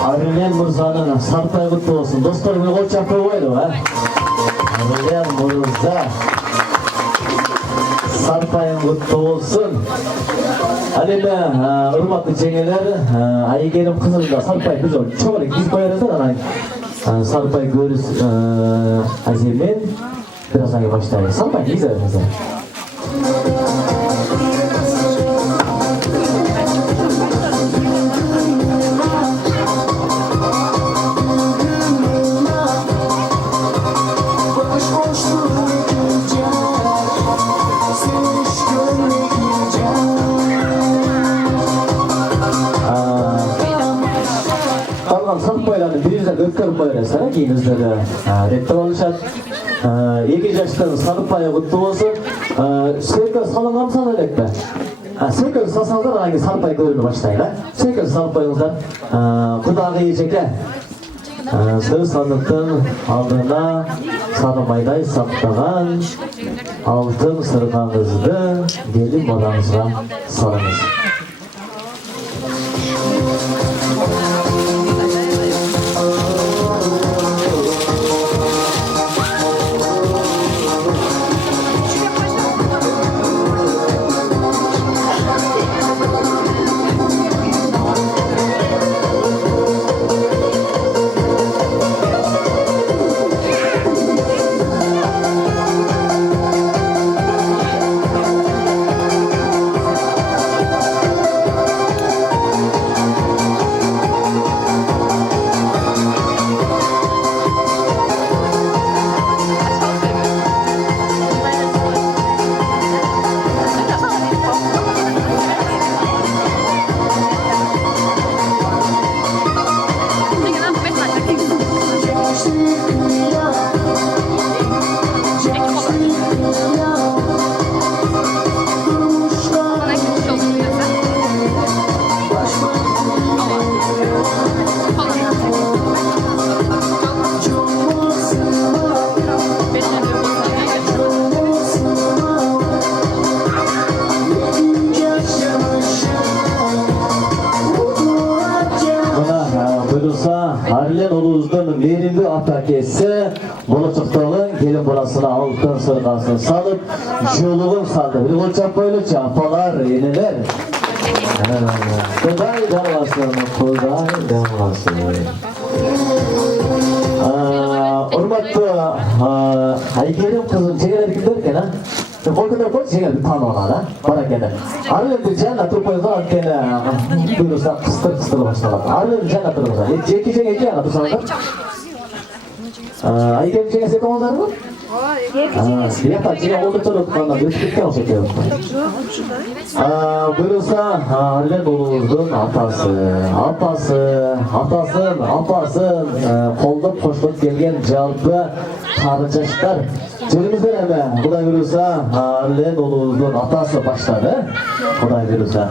Arılen Murza'nın Sarpay kutlu olsun. Dostlar bir kol çapı koydu ha. Arılen Murza. Sarpay'ın kutlu olsun. Hadi be, hürmetli cengeler, Aygelim kızım da Sarpay güzel. Çok öyle biz koyarız da Sarpay görürüz Azir'den. Biraz sonra başlayalım. Sarpay güzel mesela. Sarpaylarını birinizden öpkörüm koyarasana kiyinizleri rektor oluşat. 2 yaştan Sarpay'a kutlu olsun. Söykö salınam sanırek be. Söykö sasaldır hangi Sarpay görünü başlayın. Söykö Sarpay'ınızdan kudağı yiyecekler. Söz sandıktın aldığına sarmayday saklanan altın sırganızdı gelin badanızga sarınız. ata-akesi bolacakdagı gelin bolasına altın sırgasını salıp joluğun saldı. Bir olçap boyluca apalar, eneler. Kuday davasın, Kuday davasın. Urmatlı Aykerim kızım çekeler giderken ha. Korkuda koy çekeler bir tane ona da. Bana gene. Arılı cennet turpayı falan gene buyursa kıstır başlar. Arılı cennet turpayı. Ceki ceki yana tursana da. Aykerim çeke sete ollar mı? Bir tane çeke oldu çoruk kanalda bir tane olsa diyor. Buyursa Arılı Doluz'un apası kolda koşup gelgen jalpı karıcışlar. Cölümüzden hemen Kuday buyursa Arılı Doluz'un atası başladı. Kuday buyursa.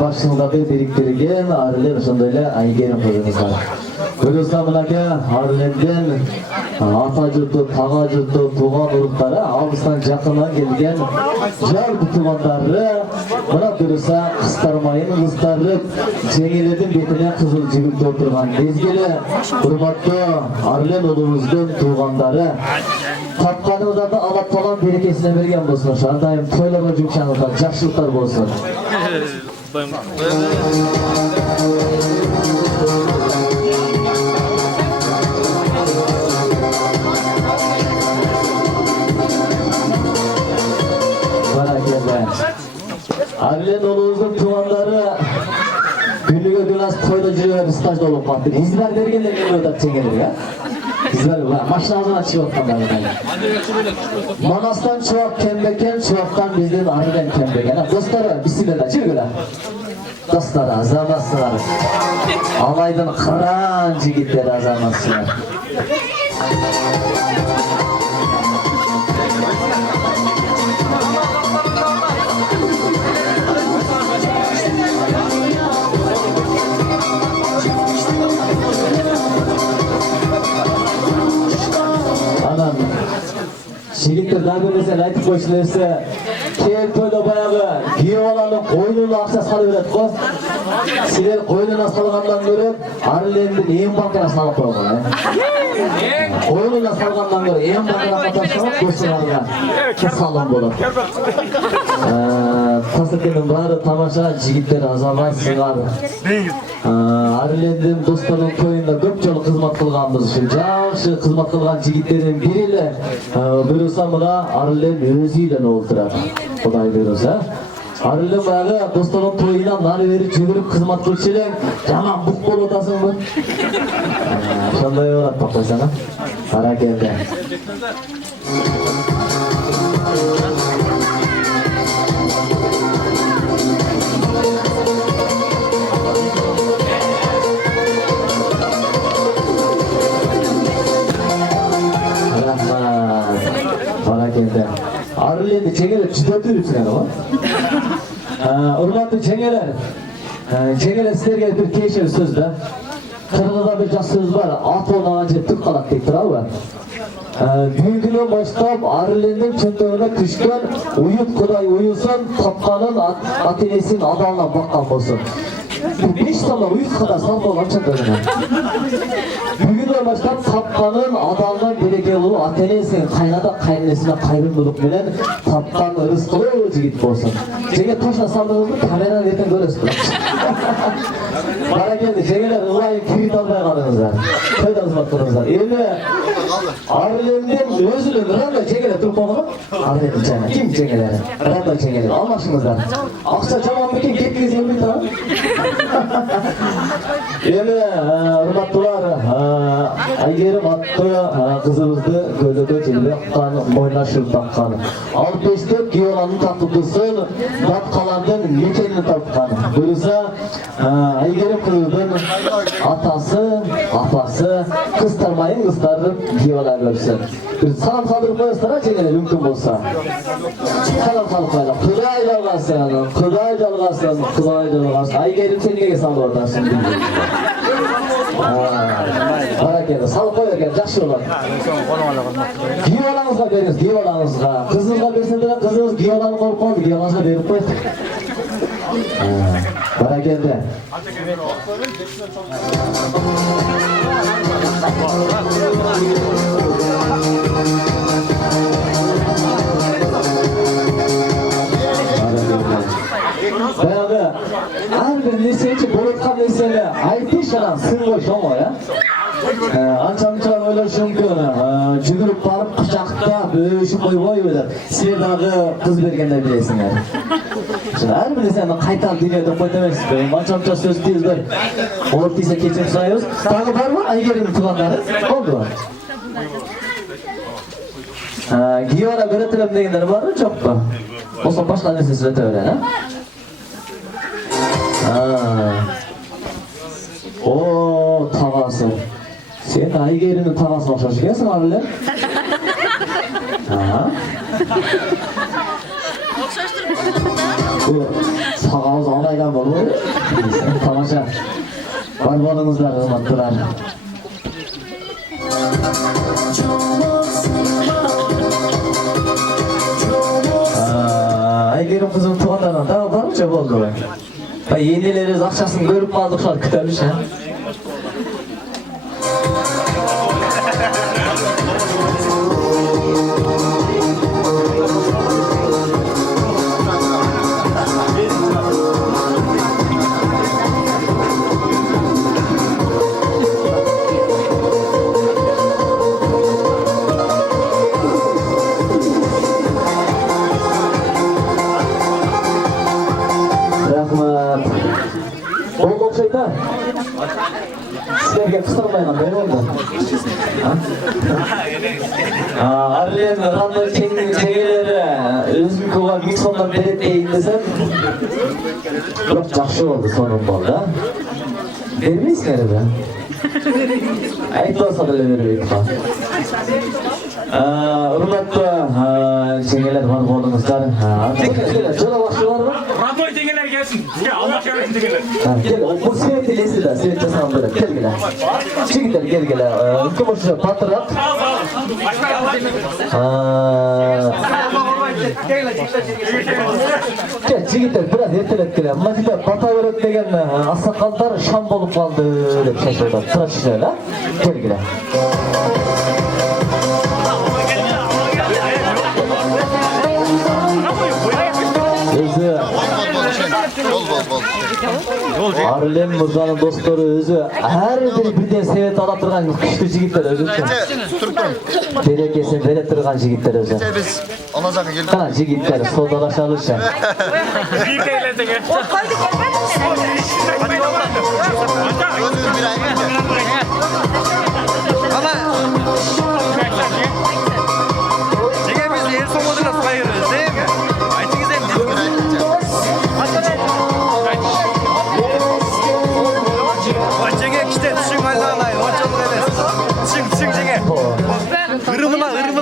Başında biriktirgen Arılı ışındayla Aykerim kızımız var. Buyursa mınaka Arılı'dan ata jurtu, tağa jurtu, tuğan urukları Ağustan jakına gelgen jalpı tuğanları mına buyursa kıstarmayın kıstarıp Cengiledin betine kızıl jigip oturgan mezgili hurmatlı Arılı olumuzdun tuğanları tapkanımızda da Allah falan berekesine bergen bolsun. Şardayım toylarga jumşanlıklar, jakşılıklar bolsun. Arılı Doluz'un tuğanları günlüğü biraz toyda jürüyor, stajda olup baktı. İzler bergenler geliyor da çekelir ya. İzler maşın ağzına çıkıyor kanlar. Manas'tan çoğak kembeken, çoğaktan bizden Arı'dan kembeken. Dostları, bismillah, çirgüler. Dostlar, azamazsınlar. Alaydın kıran jigitleri azamazsınlar. Şiriktir daha bir mesela aytıp koyuşlarsa kelip böyle bayağı giyolanın koynuna aksa salıveret ko. Siler koynuna salgandan görüp Arılı'nın en bankına salıp koyma. Koynuna salgandan görüp en bankına katarsanıp koşularına kesalım olur. Tasıkenin bari tamaşa jigitler azamay sığar. Arılı'nın dostlarının toyunda köp jolu kızmat kılganımız üçün жақсы kızmat kılgan jigitlerin biriyle buyursa mına Arılı'nın özüyle oldurar. Kuday buyursa. Arılı bayağı dostların toyuna nari verip жүгүрүп kızmat kılçılen jaman buk bol otasın mı? Şonday olat bakmasana. Ara geldi. ötürüpsün ama. Urmatlı cengeler. Cengeler sizlerge bir keşir sözde. Kırgızda bir jaks söz var. At oynаған жер түк қалады деп тұрады. Büyüdüğüne başlayıp arılendim çöntüğüne küşken uyut kuday uyusun tapkanın atinesin adalına bakkan olsun. 5 tane uyut kadar salma olan çöntüğüne. Büyüdüğüne başlayıp tapkanın adalına bereke olu atinesin kaynada kaynesine kayrımlılık bilen tapkan ırıskılı jigit olsun. Jenge toşna saldığınızda kamerana verken görürsün. Bana geldi, jengeler ılayın kirit almaya kalınızlar. Köyden baktınızlar. Eline Arılemden özülün randa çengele turpağını Arılemden çengele. Kim çengeleri? Randa çengeleri. Almaşınızlar. Aksa çaman bütün getkiniz yemin tamam. Eline hırmatlılar Aygerim attı kızımızdı gölüde çelebe akkan oynaşır takkan. Alıp estek giyolanın tatlıdısın dat kalandın mekenini tapkan. Buyursa Aygerim kızımızın atası, apası kıstarmayın kıstarıp giyolar görsün. Bir salam kaldırıp koyasına çengele mümkün olsa. Salam kaldırıp koyalım. Kıday dalgasın, kıday dalgasın, kıday dalgasın. Aygerim çengele saldı oradan şimdi. Bana geldi, salıp koyarken жақсы olur. Giyolanızga beriniz, giyolanızga. Kızınızga bersin de kızınız giyolanı koyup koydu, giyolanızga berip koydu. Bana geldi. Bayağı her bir nesneci boyutkan nesneli aytiş anan sıngo şomo ya. Ança oylaşım ki жүгүрүп барып кычакта бөөшүп койбой эле силер дагы кыз бергенде билесиңер. Ар бир нерсени кайталап дүйнө деп който эмеспи? Анча сөз тийиздер. Оор тийсе кечирим сурайбыз. Дагы барбы Айгеримдин туугандары? Болду. Гиора көрөтүрөм дегендер барбы, жокпу? Болсо башка нерсе сүрөтө берен, О, тағасы. Sen Aygerim'in tağasına okşaşı gelsin abiler. Bu tağamız anaydan bol mu? Tamaşa. Var bolunuzlar, hırmatlılar. Aygerim kızım tuğanlarına daha barınca boldu. Yenileriz akşasını görüp kaldık şu an kütörmüş ha. Sizlerge kısırmayın, böyle oldu. Arlen, Ranlı çengeleri, Özbekova miksondan beretmeyin desem çok жақсы oldu sonun boldu. Vermeysizler be. Ayıp olsa da vermeyip ha. Hürmetli çengeler var bolunuzlar. Şöyle başlıyorlar mı? Radyoy tengeler gelsin. Ya Allah şerefini tengeler. Gel, bu Svet'i lesi de, Svet'i sandılar. Gel gel. Çekitler gel gel. Kıvırşı patrat. Gel, çekitler biraz ertelep gel. Makide bata verip degen assakallar şam bolup kaldı dep şaşırdı. Sıra çişler ha. Gel gel. Özü Arlen Mırjanın dostları özü her biri birden sevet ala turgan күчтүү жигиттер өзү. Берекесин бере турган жигиттер өзү. Biz ona zakı geldik. Kana жигиттер саудалашалышат.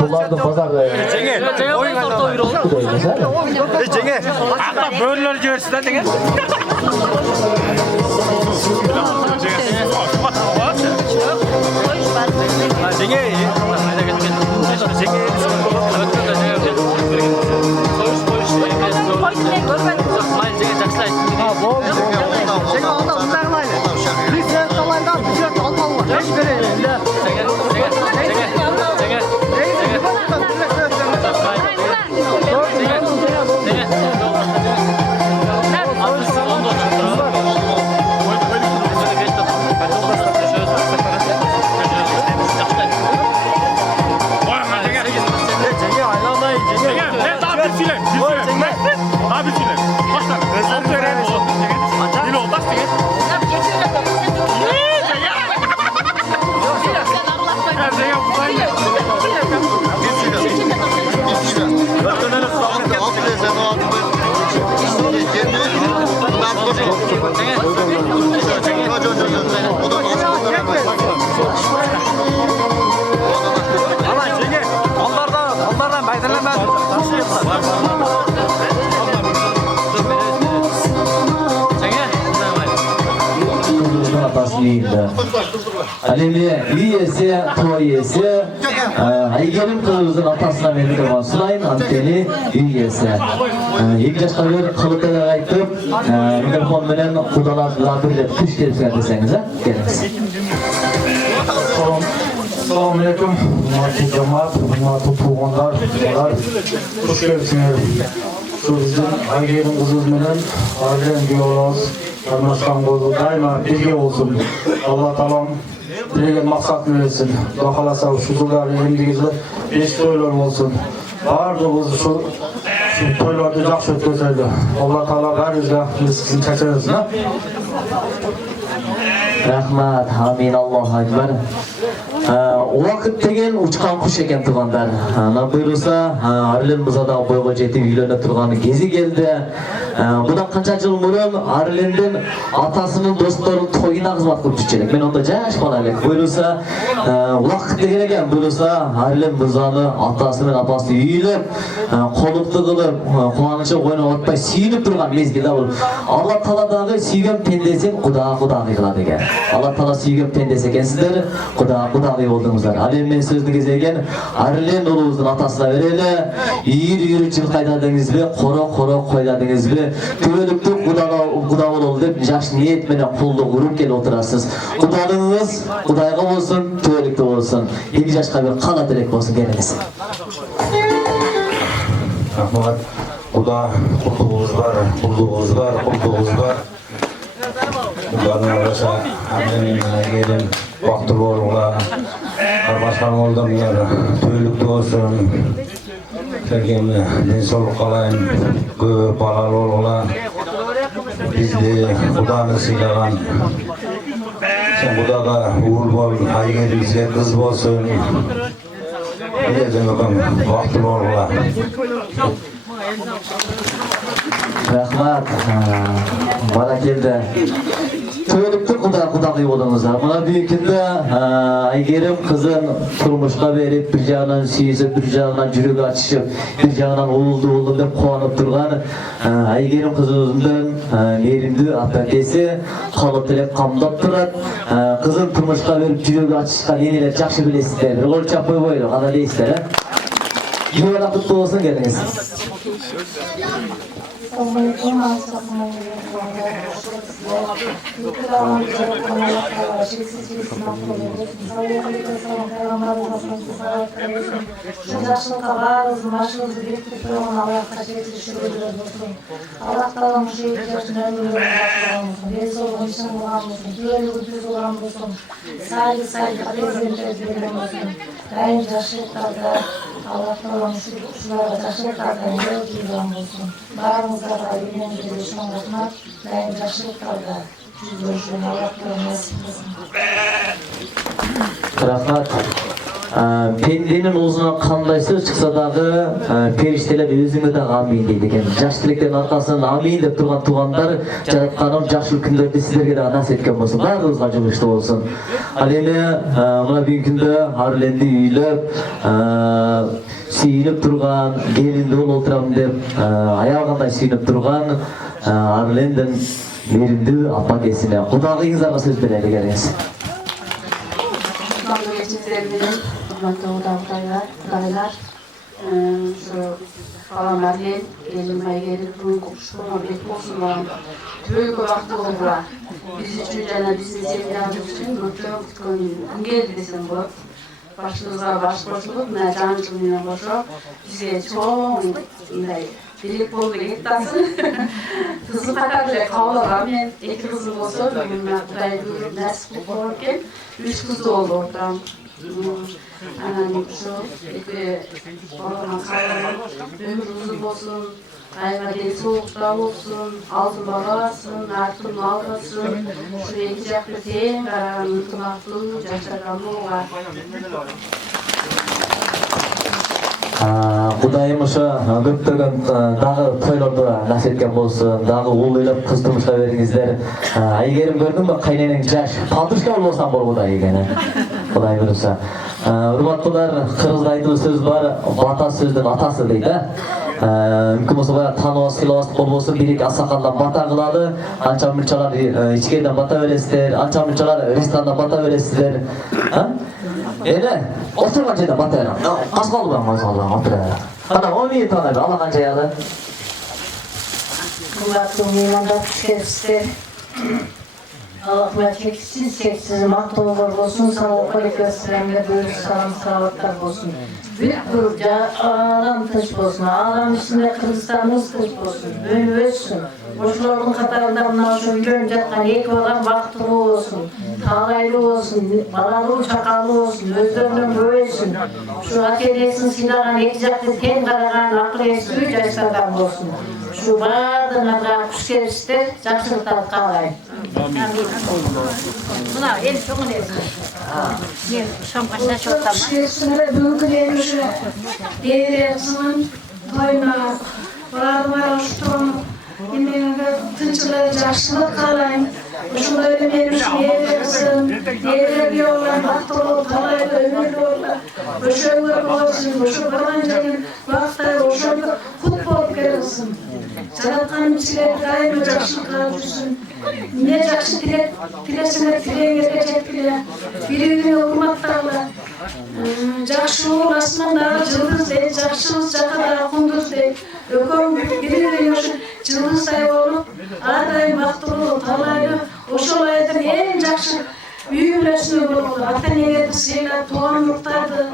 Bulardın Pazarda. Cengi, oyun Cengi, hatta böğürler görürsün de Cengi. Alemi üyesi, toyesi, Aygerim kızımızın atasına verdik ama Sulayın anteni üyesi. 2 yaşta bir kılıkta aytıp, mikrofon bilen kudalarla birlet kuş gelip deseniz ha, geliniz. Assalamu alaikum, hurmatli cemaat, hurmatli tuğanlar, hoş geldiniz. Şu bizim Aygerim kızımız bilen Arlen diyoruz. Karmaşkan bozu daima birge olsun. Allah talam dilegen maksatını versin. Dokalasa şu yıllar elimizde 5 toylar olsun. Bardığımız şu toylarda жақсы өткізеді. Allah taala bәріңізге sizin çeçenizin. Rahmat, amin, Allahu Ekber. Uақыт деген ұшқан құш екен туғандар. Бұйырса, Арилен бұзада бойға жетіп үйленіп тұрған кезі келді. Бұдан қанша жыл бұрын Арилендің атасының достарын тойына қызмат қылып жүрчелік. Мен онда жаш бала елек. Бұйырса, уақыт деген екен. Бұйырса, Арилен бұзаны атасы мен апасы үйіліп, қолықты қылып, қуанышы ойына отпай сүйініп тұрған мезгілде бұл. Алла Тааладағы сүйген пендесен құда-құдағи қылады екен. Алла Таала сүйген пендесі екенсіздер, құда-құдағи болдыңыздар. Алем мен сөзді кезеген Арилен ұлыңыздың атасына берелі, үйір жылқы айдадыңыз бе, қора қойдадыңыз бе, төбелікті құда болу деп жаш ниетменен құлды ұрып келіп отырасыз. Құдалығыңыз құдайға болсын, төбелікті болсын. 2 жашқа бір қала тілек болсын, келіңіз. Рахмат. Құда құлдығыңыз бар, құлдығыңыз бар, құлдығыңыз бар. Құданың арасы Арилен Айгерім бақытты болуға, Кармашқан қолдыңдар төбелікті болсын. Сәкемі денсаулық қалайын, көп балалы болуға. Бізде құданы сыйлаған. Сен құдаға ұл бол, Айгерімізге қыз болсын. Білесің өкім, бақытты болуға. Rahmat, bana keldi. Töylükті құда-құдағи болыңыздар. Мұна бүйікінде Айгерім қызын тұрмышқа беріп, бір жағынан сүйісіп, бір жағынан жүрек açışып, бір жағынан олды деп қуанып тұрған Айгерім қызымыздың мейірімді ата-әкесі қалып тілек қамдап тұрады. Қызын тұрмышқа беріп, жүрек açışқан енелер жақсы білесіздер. Бір қол чаппай қойды, қана дейсіздер. Ювана құтты болсын, келіңіз. Allah Taala'nın şulara taşlıklardan yol gidiyor olsun. Bağımızda da yüreğimizde düşman rahmat, daim taşlıklarda yüzleşin Allah Taala'nın nasip etsin. Rahmat. Пенденин оозунан кандай сөз чыкса дагы периштелер өзүңө дагы амин дейт экен. Жаш тилектин аркасынан амин деп турган туугандар жаратканым жакшы күндөрдү силерге дагы насип эткөн болсун. Баарыбызга жугуштуу болсун. Ал эми мына бүгүнкү күндө Арленди үйлөп, сүйүнүп турган, келинди уул олтурам деп аябагандай сүйүнүп турган Арлендин мериндүү апа кесине кудагыйыңыздарга сөз берели келиңиз. Kudaylar, şu falan Arlen, gelin Ayger'in ruhu kokuştuğuna bir olsun var. Büyük vakti oldular. Biz için cana bizim sevgilerimiz için mutlu gün geldi desem bu. Başımıza baş koşulup, ne canımızla koşup, bize çok birlik oldu gittasın. Kızım kadar bile kavlalar, ben iki kızım olsa, bugün Kuday'ı görüp nasip olurken, 3 kız da oldu oradan. Şu ömür uzun olsun, hayvanın soğukta olsun, altın balasın, artın algasın, şu iki yapı teyin, ıntınaklı, yaşaranlı var. Кудайым ошо көптөгөн дагы тойлорду насип эткен болсун, дагы уул ыйлап кыз турмушка бериңиздер. Айгерим көрдүңбү, кайненең жаш палтышка болбосаң болбудай экен. Кудай буюрса. Урматтуулар, кыргызда айтылуу сөз бар, бата сөздүн атасы дейт. Мүмкүн болсо баягы тааныбас, сыйлабастык болбосун, бир-эки асакалдан бата кылалы, анча-мынчалар ичкерден бата бересиздер, анча-мынчалар ресторандан бата бересиздер. Oturgan жерде бата берем. Аз калды ба, аз калды, отура. Кана 10 минут тана, ала канча яды? Кулактуу меймандар келипсиздер. Аллах чексиз чексиз мактоолор болсун, саламатка келипсиздер, бөлүк салам салаваттар болсун. Бүт алам тынч болсун, алам ичинде Кыргызстаныбыз тынч болсун, өссүн. Ошолордун катарында мына ошо үйлөнүп жаткан эки бала бактылуу болсун, таалайлуу болсун, балалуу чакалуу болсун, өздөрүнөн көбөйсүн. Ушу ата-энесин сыйлаган эки жакты тең караган акыл эстүү жаштардан болсун. Ушу баардыгына куш келипсиздер, жакшылыктар каалайм. Мына эл чоңун эсин. Мен шампаньда чоктам. Куш келипсиздер, бүгүнкү ден ушу дээресинин тойуна баардыгына уштурун. Emeğine tınçıları yaşlılık kalayım. Şunları benim için yedirsin. Yedir bir olan baktolu, kalaylı, ömürlü olan. Boşanlar olsun, boşanlarının vaktayı boşanlar kut bolup gelirsin. Жараткан кишилер дайым жакшылыкка жүрсүн. Эмне жакшы тилесиңер тилеңерге жеткиле. Бири-бирине урматтагыла. Жакшы уул асмандагы жылдыздай, жакшыбыз жакадагы кундуздай. Экөө бири-бирине ушу жылдыздай болуп, ар дайым бактылуу, талайлуу, ошол айдын эң жакшы үй бүлөсүнө болгулу. Ата-энелерди сыйлап, тууган уруктарды.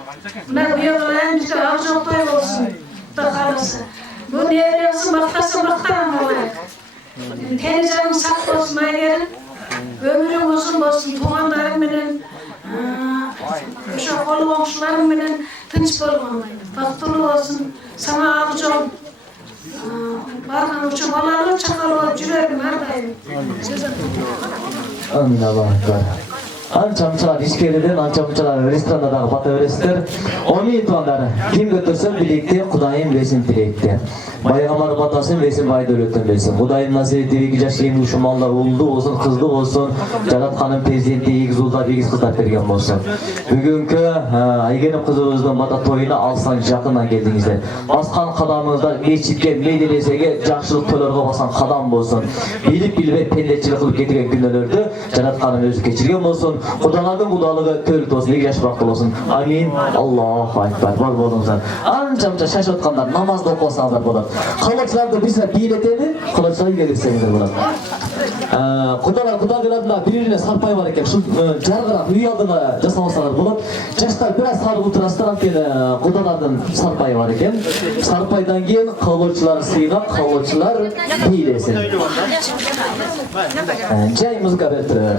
Мына бuyog'a бизде ак жол той болсун. Кудай кааласа. Bu neresi baktası baktan olarak. Tencerenin sak olsun ayarın. Ömrün uzun olsun tuğanlarım benim. Şu kolu komşularım benim. Tınç bolmayın. Baktılı olsun. Sana ağacı ol. Barkan uçu balalı çakalı olup cürerim ardayım. Amin Allah'a ekber. Ança-mınçalar ичкериден, анча-мынчалар restoranda дагы бата бересиздер. Амин туугандар. Ким көтөрсө билекте, Кудайым берсин тилекте. Пайгамбар батасын берсин байдөлөтөн берсин. Кудайым насиети 2 жаш эми ушумалда уулду болсун, кызды болсун, жаратканын перзенти 2 уулдар, 2 кыздар берген болсун. Бүгүнкү Айгерим кызыбыздын бата тоюна алсан жакындан келдиңиздер. Баскан кадамыңыздар мечитке, медресеге, жакшылык тойлорго басан кадам болсун. Билип-билбей пендечилик кылып кеткен күнөөлөрдү жаратканын өзү кечирген болсун. Кудалардын кудалыгы төлөт болсун, 2 жаш бактылуу болсун. Амин. Аллаху акбар. Бар болуңуздар. Анча-мынча шашып аткандар намазды окусаңдар болот. Кылычларды бизге бийлетели, кылычларды келсеңиздер болот. Кудалардын бири-бирине сарпай бар экен. Шу жаргырап үй алдына жасабасаңар болот. Жаштар бир аз сарып отурасыздар, анткени кудалардын сарпайы бар экен. Сарпайдан кийин кылычлар сыйгап, кылычлар бийлесин. Жай музыка берип турат.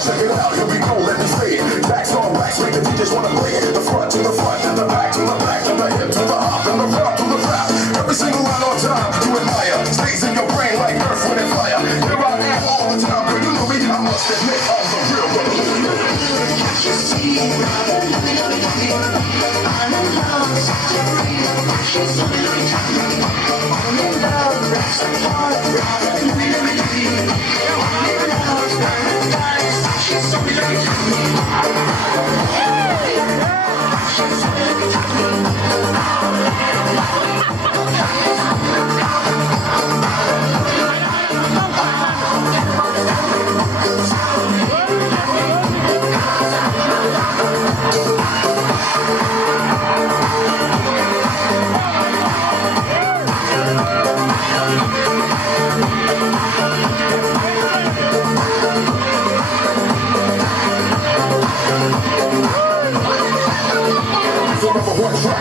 Check it out, here we go, let me say it. Backs on backs, make the DJs wanna play it. The front to the front, and the back to the back, and the hip to the hop, and the front to the rap. Every single line on time, you admire. Stays in your brain like earth, wind, and fire. Here I am all the time, girl, you know me. I must admit, I'm the real revolution.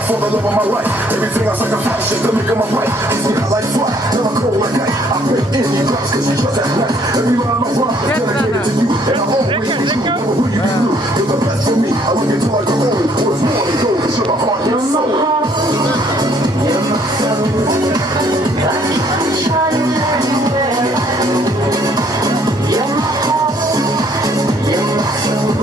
For the love of my life, everything I sacrifice just to make it my right. See I like fly, never cold like night. I play any drops cause you just that right. Every line I rock is dedicated to you, and I always be true, never will you be blue. You're the best for me, I look into like a own. What's more than gold, cause you're my heart and soul. You're my soul, I can't try to let you wear. You're my heart, you're my soul.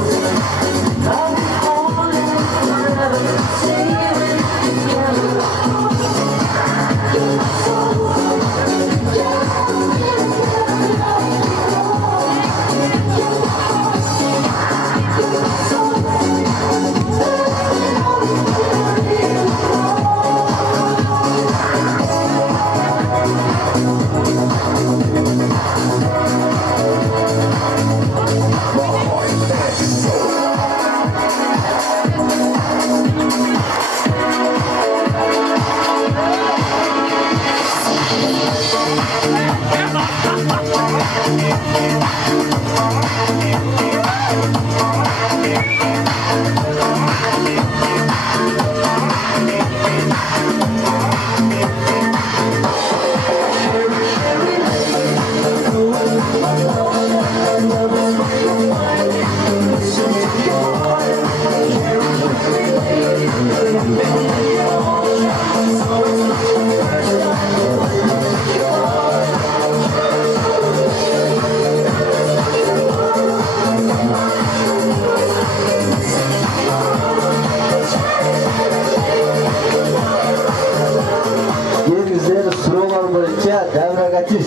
I'll be holding forever, saving together. You're my soul, Yeni üzeri sıralar boyunca devre kaçış.